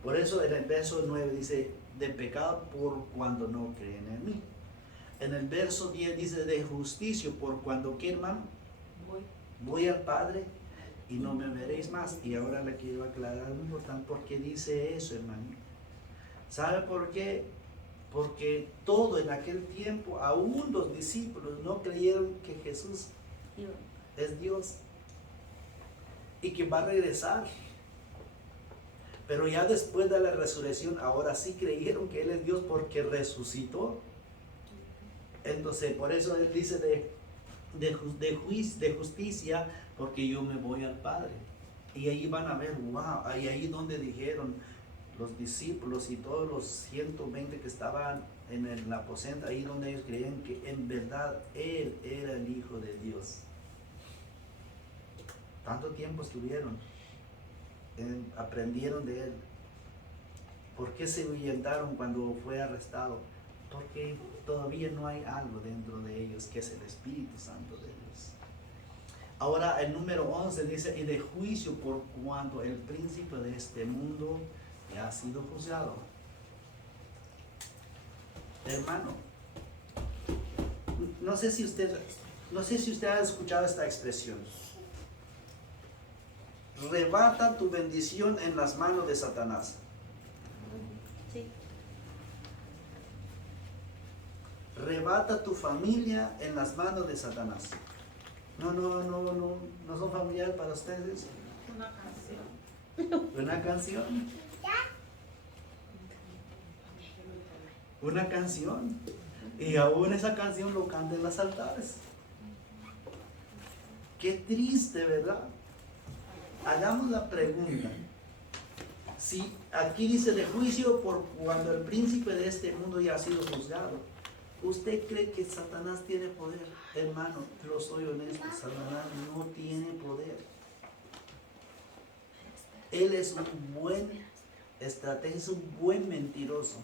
Por eso en el verso 9 dice, de pecado por cuando no creen en mí. En el verso 10 dice, de justicia por cuando, ¿qué, hermano? Voy al Padre y no me veréis más. Y ahora le quiero aclarar algo importante, ¿por qué dice eso, hermano? ¿Sabe por qué? Porque todo en aquel tiempo, aún los discípulos no creyeron que Jesús es Dios. y que va a regresar. Pero ya después de la resurrección, ahora sí creyeron que Él es Dios porque resucitó. Entonces, por eso Él dice de justicia, porque yo me voy al Padre. Y ahí van a ver, wow, ahí donde dijeron los discípulos y todos los 120 que estaban en el aposento, ahí donde ellos creían que en verdad Él era el Hijo de Dios. Tanto tiempo estuvieron, aprendieron de Él. ¿Por qué se ahuyentaron cuando fue arrestado? Porque todavía no hay algo dentro de ellos que es el Espíritu Santo de Dios. Ahora el número 11 dice, y de juicio por cuanto el príncipe de este mundo ya ha sido juzgado. Hermano, no sé si usted ha escuchado esta expresión. Rebata tu bendición en las manos de Satanás. Sí. Rebata tu familia en las manos de Satanás. No son familiares para ustedes. Una canción. Una canción. Una canción. Y aún esa canción lo cantan en los altares. Qué triste, ¿verdad? Hagamos la pregunta. Si aquí dice de juicio por cuando el príncipe de este mundo ya ha sido juzgado, ¿usted cree que Satanás tiene poder? Hermano, lo soy honesto, Satanás no tiene poder. Él es un buen estratega, es un buen mentiroso.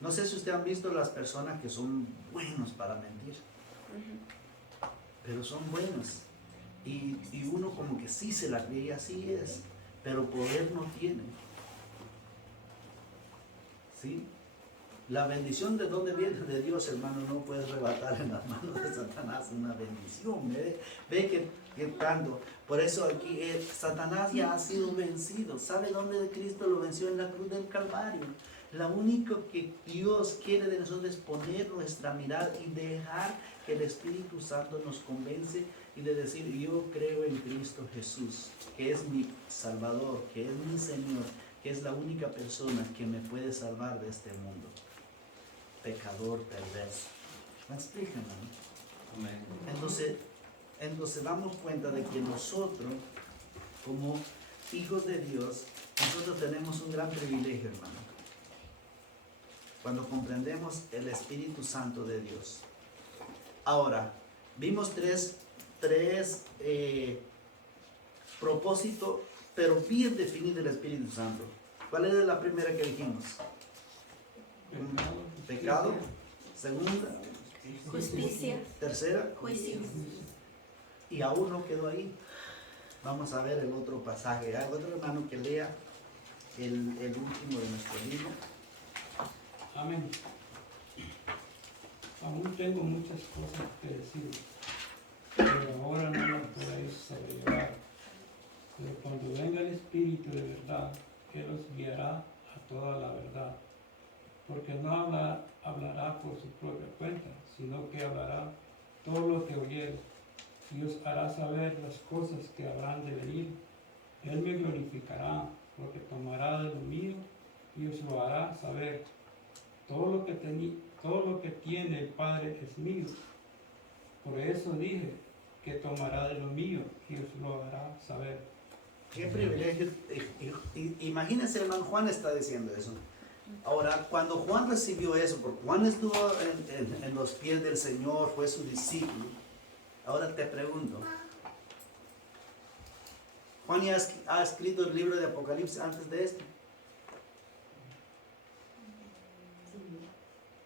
No sé si ustedes han visto las personas que son buenos para mentir, pero son buenos. Y uno como que sí se la cree, así es, pero poder no tiene. ¿Sí? La bendición de donde viene de Dios, hermano, no puedes arrebatar en las manos de Satanás una bendición. Ve que tanto. Por eso aquí Satanás ya ha sido vencido. ¿Sabe dónde Cristo lo venció? En la cruz del Calvario. Lo único que Dios quiere de nosotros es poner nuestra mirada y dejar que el Espíritu Santo nos convence y de decir, yo creo en Cristo Jesús, que es mi Salvador, que es mi Señor, que es la única persona que me puede salvar de este mundo. Pecador perverso. ¿Me explican, no? Amén. Entonces damos cuenta de que nosotros, como hijos de Dios, nosotros tenemos un gran privilegio, hermano. Cuando comprendemos el Espíritu Santo de Dios. Ahora, vimos tres propósitos, pero bien definido el Espíritu Santo. ¿Cuál era la primera que dijimos? Pecado. Segunda. Justicia. Tercera. Juicio. Y aún no quedó ahí. Vamos a ver el otro pasaje. Hay otro hermano que lea el último de nuestro libro. Amén. Aún tengo muchas cosas que decir, pero ahora no las podéis sobrellevar. Pero cuando venga el Espíritu de verdad, Él os guiará a toda la verdad. Porque no hablará por su propia cuenta, sino que hablará todo lo que oyere, y os hará saber las cosas que habrán de venir. Él me glorificará, porque tomará de lo mío y os lo hará saber. Todo lo que tiene el Padre es mío. Por eso dije que tomará de lo mío y os lo hará saber. Qué privilegio. Imagínense, hermano, Juan está diciendo eso. Ahora, cuando Juan recibió eso, porque Juan estuvo en los pies del Señor, fue su discípulo. Ahora te pregunto, ¿Juan ya ha escrito el libro de Apocalipsis antes de esto?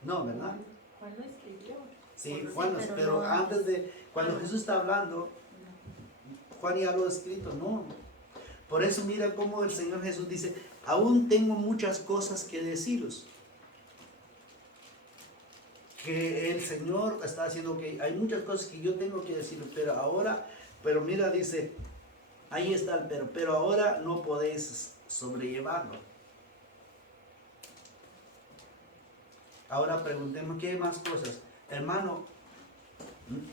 No, ¿verdad? Juan lo escribió. Sí, Juan, pero pero no antes de, cuando Jesús está hablando, Juan ya lo ha escrito, no. Por eso mira cómo el Señor Jesús dice, aún tengo muchas cosas que deciros. Que el Señor está diciendo que hay muchas cosas que yo tengo que decir, pero mira, dice, ahí está el pero ahora no podéis sobrellevarlo. Ahora preguntemos, ¿qué más cosas? Hermano,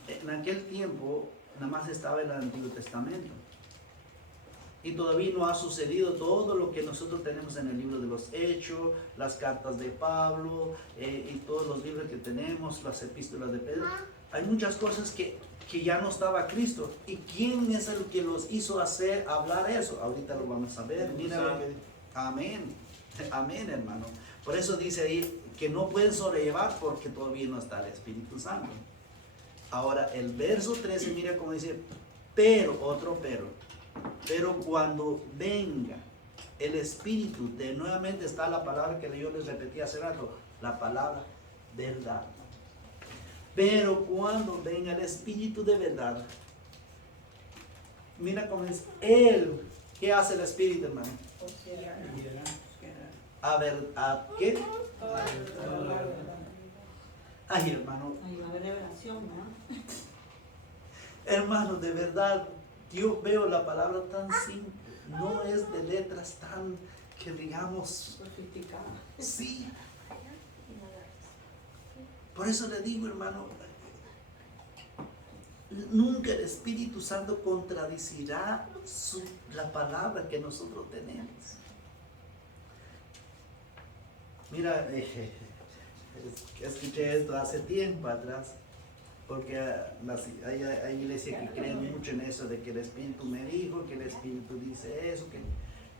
en aquel tiempo nada más estaba el Antiguo Testamento. Y todavía no ha sucedido todo lo que nosotros tenemos en el libro de los Hechos, las cartas de Pablo y todos los libros que tenemos, las epístolas de Pedro. Hay muchas cosas que ya no estaba Cristo. ¿Y quién es el que los hizo hablar eso? Ahorita lo vamos a ver. Mira lo que... Amén. Amén, hermano. Por eso dice ahí que no pueden sobrellevar porque todavía no está el Espíritu Santo. Ahora, el verso 13, mira cómo dice, pero cuando venga el Espíritu, nuevamente está la palabra que yo les repetí hace rato, la palabra verdad. Pero cuando venga el Espíritu de verdad, mira cómo es Él. ¿Qué hace el Espíritu, hermano? ¿Qué? Ay, hermano. Hay una revelación, ¿no? Hermano, de verdad, yo veo la palabra tan simple. No es de letras tan, que digamos, Sofisticada. sí. Por eso le digo, hermano, nunca el Espíritu Santo contradicirá la palabra que nosotros tenemos. Mira, escuché esto hace tiempo atrás, porque hay iglesias que creen mucho en eso de que el Espíritu me dijo, que el Espíritu dice eso.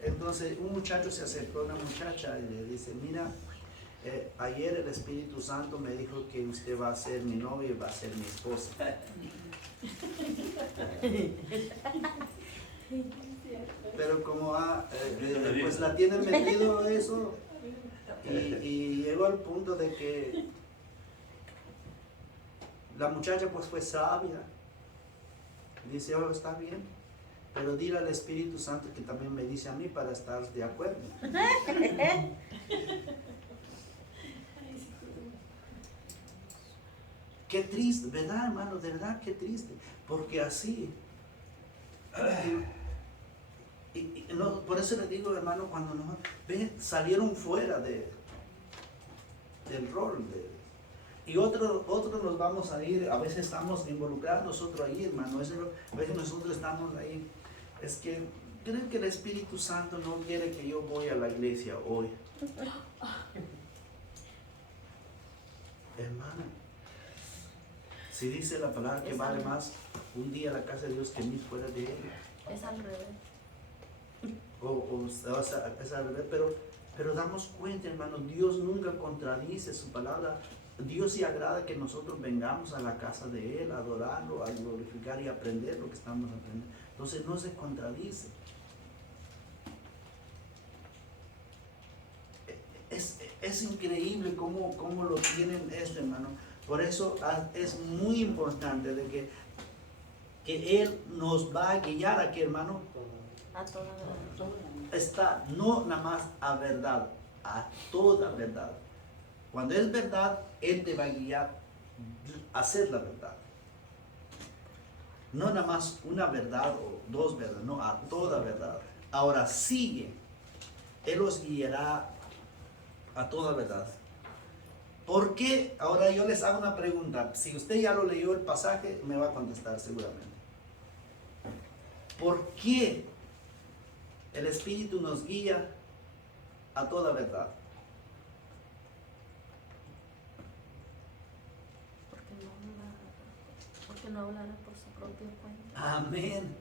Entonces un muchacho se acercó a una muchacha y le dice, mira, ayer el Espíritu Santo me dijo que usted va a ser mi novia y va a ser mi esposa. Pero como pues la tienen metido eso y llegó al punto de que la muchacha pues fue sabia. Dice, oh, está bien, pero dile al Espíritu Santo que también me dice a mí para estar de acuerdo. Qué triste, ¿verdad, hermano? De verdad, qué triste. Porque así. No, por eso les digo, hermano, cuando salieron fuera del rol. Y otros nos vamos a ir, a veces estamos involucrados nosotros ahí, hermano. A veces nosotros estamos ahí. Es que creen que el Espíritu Santo no quiere que yo voy a la iglesia hoy. Hermano. Si dice la palabra que vale más un día a la casa de Dios que 1000 fuera de ella. Es al revés. Es al revés, pero damos cuenta, hermano, Dios nunca contradice su palabra. Dios sí agrada que nosotros vengamos a la casa de Él, a adorarlo, a glorificar y aprender lo que estamos aprendiendo. Entonces no se contradice. Es increíble cómo lo tienen hermano. Por eso es muy importante de que Él nos va a guiar aquí, hermano. A toda verdad. Está no nada más a verdad, a toda verdad. Cuando es verdad, Él te va a guiar a hacer la verdad. No nada más una verdad o dos verdades, no, a toda verdad. Ahora sigue, Él los guiará a toda verdad. ¿Por qué? Ahora yo les hago una pregunta. Si usted ya lo leyó el pasaje, me va a contestar seguramente. ¿Por qué el Espíritu nos guía a toda verdad? Porque no hablará por su propia cuenta. Amén.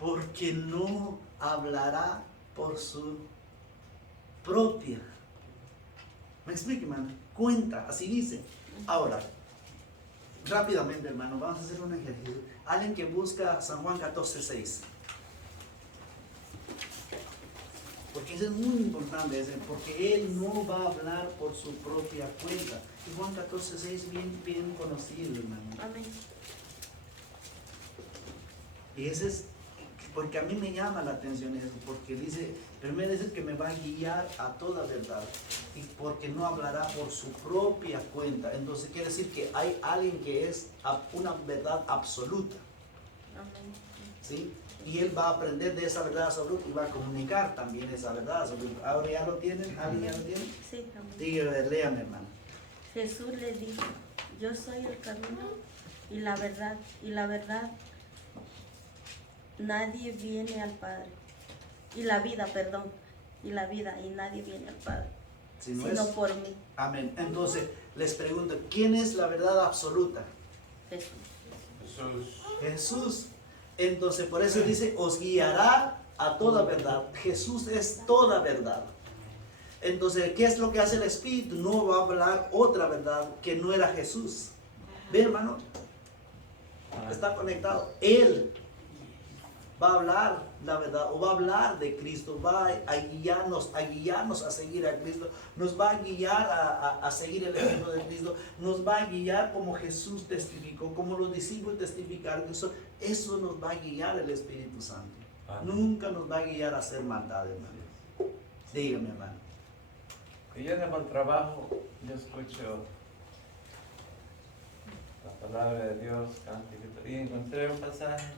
Porque no hablará por su propia. ¿Me explica, hermano? Cuenta, así dice. Ahora, rápidamente, hermano, vamos a hacer un ejercicio. Alguien que busca San Juan 14:6. Porque eso es muy importante, porque Él no va a hablar por su propia cuenta. Y Juan 14:6 bien conocido, hermano. Amén. Y ese es, porque a mí me llama la atención eso, porque dice, primero dice que me va a guiar a toda verdad, y porque no hablará por su propia cuenta. Entonces quiere decir que hay alguien que es una verdad absoluta, Amén. ¿sí? Y él va a aprender de esa verdad absoluta y va a comunicar también esa verdad absoluta. ¿Ahora ya lo tienen? ¿Alguien ya lo tiene? Sí, amén. Dígame, léame, hermano. Jesús le dijo, yo soy el camino y la verdad, nadie viene al Padre y la vida, perdón, y la vida, y nadie viene al Padre, Si no sino es- por mí, Amén. Entonces, les pregunto, ¿quién es la verdad absoluta? Jesús. Jesús. Jesús. Entonces, por eso dice, os guiará a toda verdad. Jesús es toda verdad. Entonces, ¿qué es lo que hace el Espíritu? No va a hablar otra verdad que no era Jesús. ¿Ve, hermano? Está conectado. Él va a hablar la verdad, o va a hablar de Cristo, va a guiarnos a seguir a Cristo, nos va a guiar a seguir el ejemplo de Cristo, nos va a guiar como Jesús testificó, como los discípulos testificaron. Eso nos va a guiar el Espíritu Santo. Amén. Nunca nos va a guiar a hacer maldad, hermano. Dígame, hermano. Y yo en el trabajo, yo escucho la palabra de Dios, cántico, y encontré un pasaje,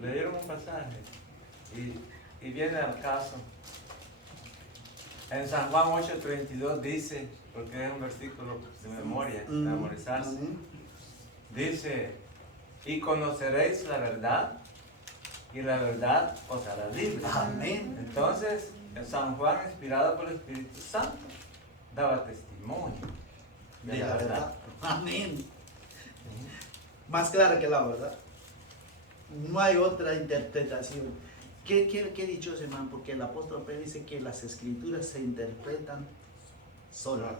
leyeron un pasaje, y viene al caso. En San Juan 8:32 dice, porque es un versículo de memoria, memorizarse, Amén. dice, y conoceréis la verdad, y la verdad os hará libre. Amén. Entonces, San Juan, inspirado por el Espíritu Santo, daba testimonio De la verdad. Amén. Más clara que la verdad. No hay otra interpretación. ¿Qué dichoso, hermano? Porque el apóstol Pedro dice que las escrituras se interpretan solas.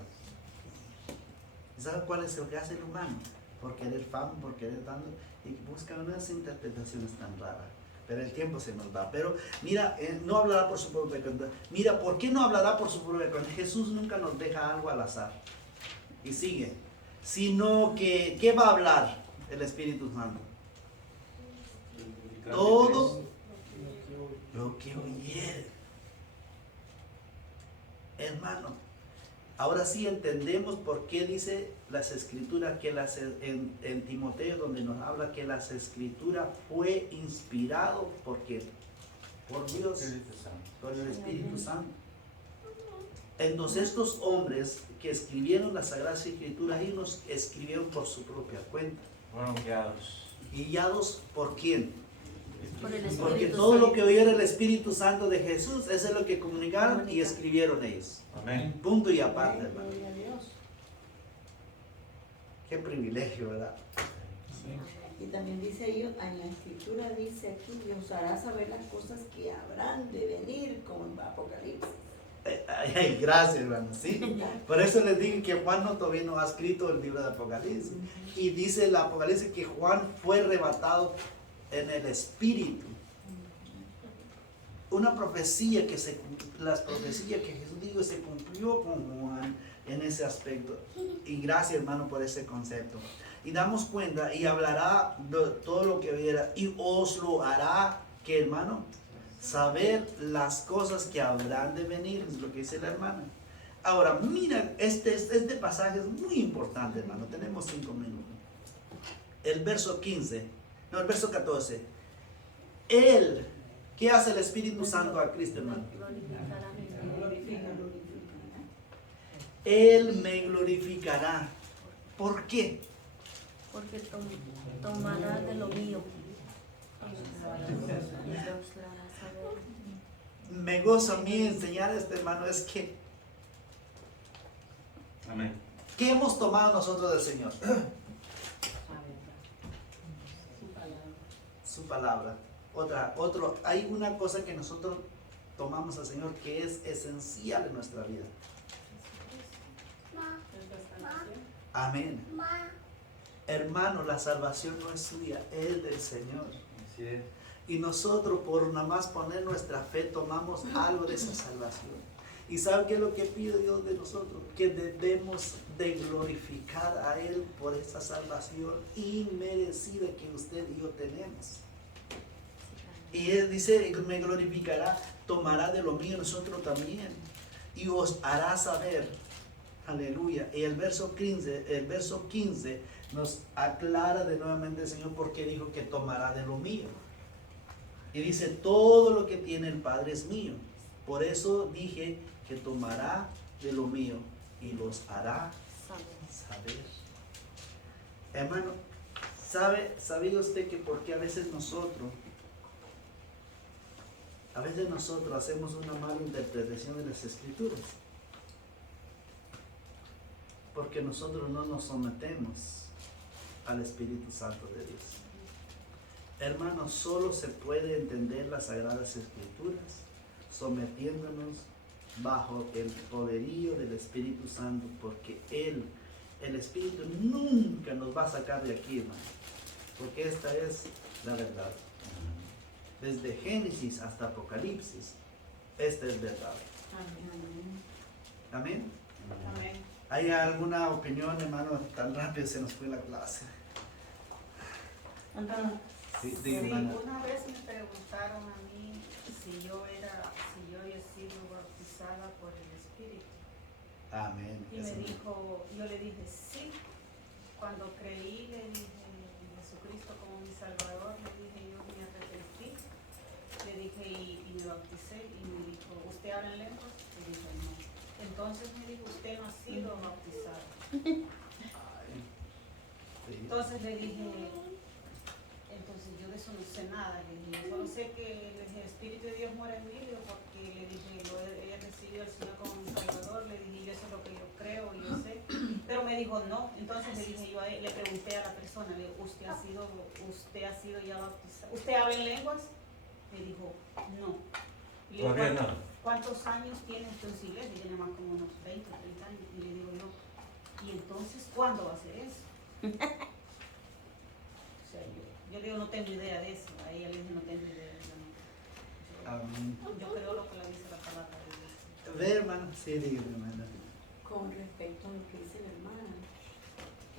¿Sabe cuál es lo que hace el humano? Por querer fama, por querer tanto, y busca unas interpretaciones tan raras. Pero el tiempo se nos va. Pero mira, no hablará por su propia cuenta. Mira, ¿por qué no hablará por su propia cuenta? Jesús nunca nos deja algo al azar. Y sigue. Sino que, ¿qué va a hablar el Espíritu Santo? Todo lo que oyere. Hermano, ahora sí entendemos por qué dice las escrituras que en Timoteo, donde nos habla que las escrituras fue inspirado por quién? Por Dios, Espíritu Santo. por el Espíritu Santo. Entonces estos hombres que escribieron las Sagradas Escrituras, ellos escribieron por su propia cuenta. Fueron guiados. ¿Guiados por quién? Por el Porque Espíritu todo lo Santo. que oyeron el Espíritu Santo de Jesús, eso es lo que comunicaron y escribieron ellos. Amén. Punto y aparte, hermano. Gloria a Dios. Qué privilegio, ¿verdad? Y también dice ahí, en la escritura dice aquí, y os hará saber las cosas que habrán de venir, como en Apocalipsis. Ay, ay, gracias, hermano, ¿sí? Por eso les digo que Juan todavía no ha escrito el libro de Apocalipsis. Y dice el Apocalipsis que Juan fue arrebatado en el Espíritu. Una profecía las profecías que Jesús dijo se cumplió con Juan en ese aspecto. Y gracias, hermano, por ese concepto. Y damos cuenta y hablará de todo lo que viera y os lo hará, que hermano, saber las cosas que habrán de venir, es lo que dice la hermana. Ahora, mira, este pasaje es muy importante, hermano. Tenemos 5 minutos. El verso 14. Él, ¿qué hace el Espíritu Santo a Cristo, hermano? Él me glorificará. ¿Por qué? Porque tomará de lo mío. Me gozo a mí enseñar este, hermano, es que Amén. ¿qué hemos tomado nosotros del Señor? Su palabra. Hay una cosa que nosotros tomamos al Señor que es esencial en nuestra vida. Amén. Hermano, la salvación no es suya, es del Señor. Así es. Y nosotros por nada más poner nuestra fe tomamos algo de esa salvación. ¿Y sabe qué es lo que pide Dios de nosotros? Que debemos de glorificar a Él por esa salvación inmerecida que usted y yo tenemos. Y Él dice, me glorificará, tomará de lo mío nosotros también. Y os hará saber, aleluya. Y el verso 15 nos aclara de nuevamente el Señor por qué dijo que tomará de lo mío. Y dice, todo lo que tiene el Padre es mío. Por eso dije que tomará de lo mío y los hará saber. Hermano, ¿sabe usted que porque a veces nosotros A veces nosotros hacemos una mala interpretación de las Escrituras, porque nosotros no nos sometemos al Espíritu Santo de Dios. Hermanos, solo se puede entender las Sagradas Escrituras sometiéndonos bajo el poderío del Espíritu Santo, porque el Espíritu nunca nos va a sacar de aquí, hermano, porque esta es la verdad. Desde Génesis hasta Apocalipsis, esta es verdad. Amén. Amén. ¿Hay alguna opinión, hermano? Tan rápido se nos fue la clase. Sí, Sí, hermana. una vez me preguntaron a mí si yo había sido bautizada por el Espíritu. Amén. Y me dijo, yo le dije sí. Cuando creí, le dije Jesucristo como mi Salvador, le dije yo me arrepentí. Le dije y me bauticé y me dijo, ¿usted habla en lenguas? Le dije no. Entonces me dijo, usted no ha sido bautizado. Ay, sí. Entonces le dije, entonces yo de eso no sé nada, le dije, solo sé que el Espíritu de Dios mora en mí, le digo, porque le dije, ella recibió al Señor como mi Salvador, le dije, yo eso es lo que yo creo y yo sé, pero me dijo no. Entonces le dije yo a él, le pregunté a la persona, le digo, ¿usted ha sido ya bautizado? ¿Usted habla en lenguas? Me dijo, no. Y le digo, Todavía no. ¿cuántos años tiene usted en su iglesia? Tiene más como unos 20 o 30 años. Y le digo yo, ¿y entonces cuándo va a ser eso? O sea, yo le digo, no tengo idea de eso. A ella le dije, no tengo idea de eso. Amén. Yo creo lo que le dice la palabra de Dios. Ve, hermano. Sí, dígame, hermana. Con respecto a lo que dice la hermana,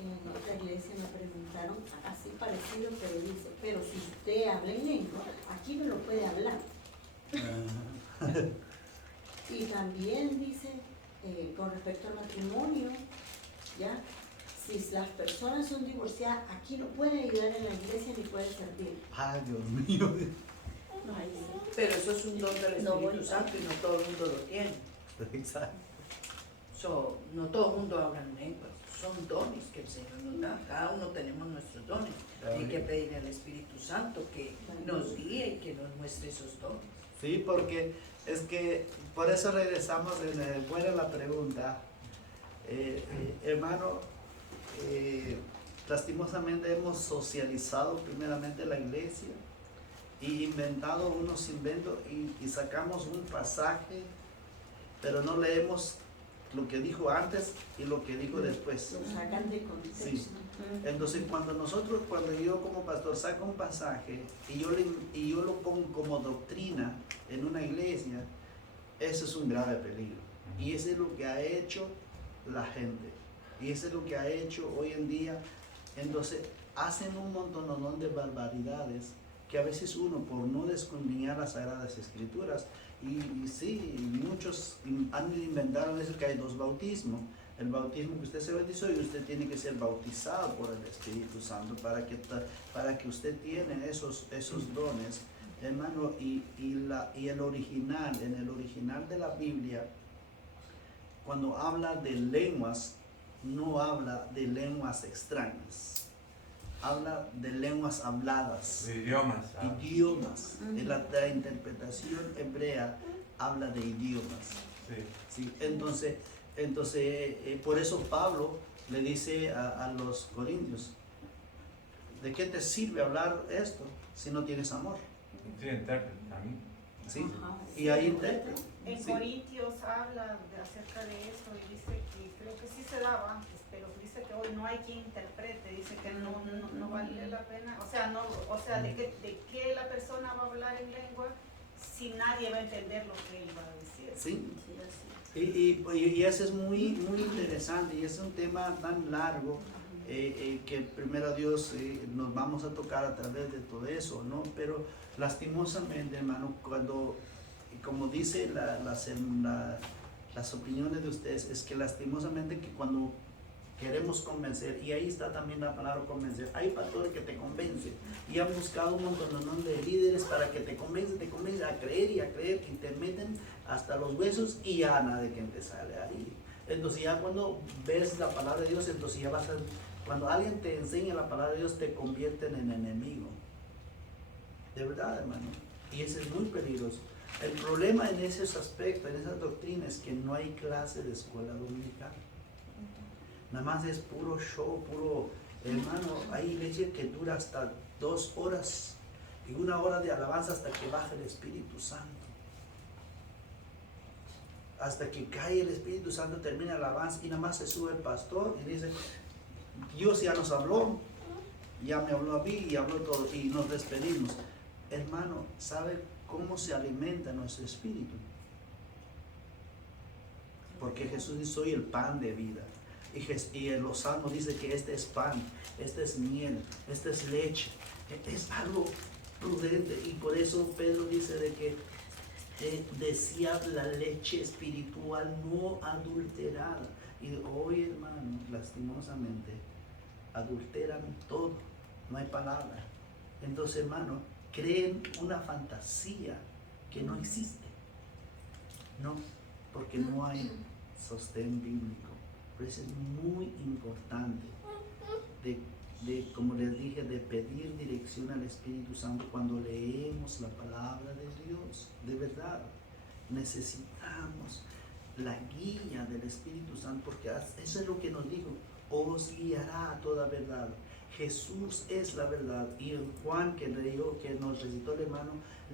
en otra iglesia me preguntaron así parecido, pero dice, pero si usted habla en lengua, aquí me lo puede hablar. Y también dice, con respecto al matrimonio, ya, si las personas son divorciadas, aquí no puede ayudar en la iglesia ni puede servir. Ay, Dios mío. Ahí sí. Pero eso es un don del No, Espíritu Santo y no todo el mundo lo tiene. Exacto. No todo el mundo habla en lenguas. Son dones que el Señor nos da. Cada uno tenemos nuestros dones. Hay que pedir al Espíritu Santo que nos guíe y que nos muestre esos dones. Sí, porque es que por eso regresamos buena la pregunta. Hermano, lastimosamente hemos socializado primeramente la iglesia y inventado unos inventos y sacamos un pasaje, pero no leemos lo que dijo antes y lo que dijo después. Lo sacan de contexto. Sí. Entonces cuando yo como pastor saco un pasaje y yo lo pongo como doctrina en una iglesia, eso es un grave peligro. Y eso es lo que ha hecho la gente. Y eso es lo que ha hecho hoy en día. Entonces hacen un montón de barbaridades que a veces uno, por no descontinuar las Sagradas Escrituras, y sí, muchos han inventado eso, que hay dos bautismos. El bautismo que usted se bautizó y usted tiene que ser bautizado por el Espíritu Santo para que usted tiene esos dones, hermano. Y el original, en el original de la Biblia, cuando habla de lenguas, no habla de lenguas extrañas, habla de lenguas habladas, De idiomas. idiomas. La interpretación hebrea habla de idiomas. Sí. ¿Sí? Entonces, por eso Pablo le dice a los corintios, ¿de qué te sirve hablar esto si no tienes amor? Sí, intérprete también. ¿Sí? Ajá. Y ahí interpreta. En Sí. Corintios habla acerca de eso y dice que creo que sí se daba antes, pero dice que hoy no hay quien interprete, dice que no vale la pena, de qué la persona va a hablar en lengua si nadie va a entender lo que él va a decir. ¿Sí? Sí, así. Y eso es muy interesante y es un tema tan largo que primero Dios nos vamos a tocar a través de todo eso, ¿no? Pero lastimosamente, hermano, como dice las opiniones de ustedes, es que lastimosamente que cuando queremos convencer, y ahí está también la palabra convencer, hay pastores que te convencen y han buscado un montón de líderes para que te convencen a creer y te meten hasta los huesos y ya nada de quien te sale ahí. Entonces ya cuando ves la palabra de Dios, entonces ya cuando alguien te enseña la palabra de Dios, te convierten en enemigo. De verdad, hermano. Y eso es muy peligroso. El problema en esos aspectos, en esas doctrinas, es que no hay clase de escuela dominical. Nada más es puro show, puro... Hermano, hay iglesias que dura hasta 2 horas y 1 hora de alabanza hasta que baje el Espíritu Santo. Hasta que cae el Espíritu Santo, termina la alabanza y nada más se sube el pastor y dice, Dios ya nos habló, ya me habló a mí y habló todo y nos despedimos. Hermano, ¿sabe cómo se alimenta nuestro espíritu? Porque Jesús dice, soy el pan de vida. Y en los salmos dice que este es pan, este es miel, este es leche. Es algo prudente y por eso Pedro dice de que desead la leche espiritual no adulterada. Y hoy, hermano, lastimosamente, adulteran todo, no hay palabra. Entonces, hermano, creen una fantasía que no existe. No, porque no hay sostén bíblico. Por eso es muy importante como les dije, de pedir dirección al Espíritu Santo cuando leemos la palabra de Dios. De verdad, necesitamos la guía del Espíritu Santo, porque eso es lo que nos dijo, os guiará a toda verdad. Jesús es la verdad, y en Juan que leyó, que nos recitó el hermano,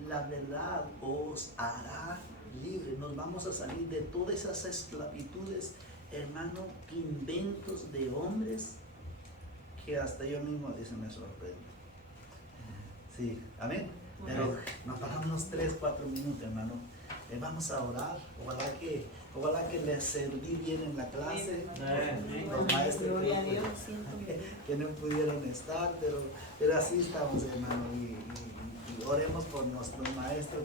la verdad os hará libre. Nos vamos a salir de todas esas esclavitudes, hermano, inventos de hombres que hasta yo mismo dice me sorprende. Sí, amén. Pero nos pasamos unos 3-4 minutos, hermano. Vamos a orar. Ojalá que les serví bien en la clase. Los maestros que no pudieron estar, pero así estamos, hermano. Y oremos por nuestros maestros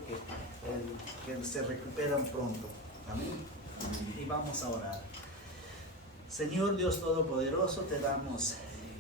que se recuperan pronto. Amén. Y vamos a orar. Señor Dios Todopoderoso, te damos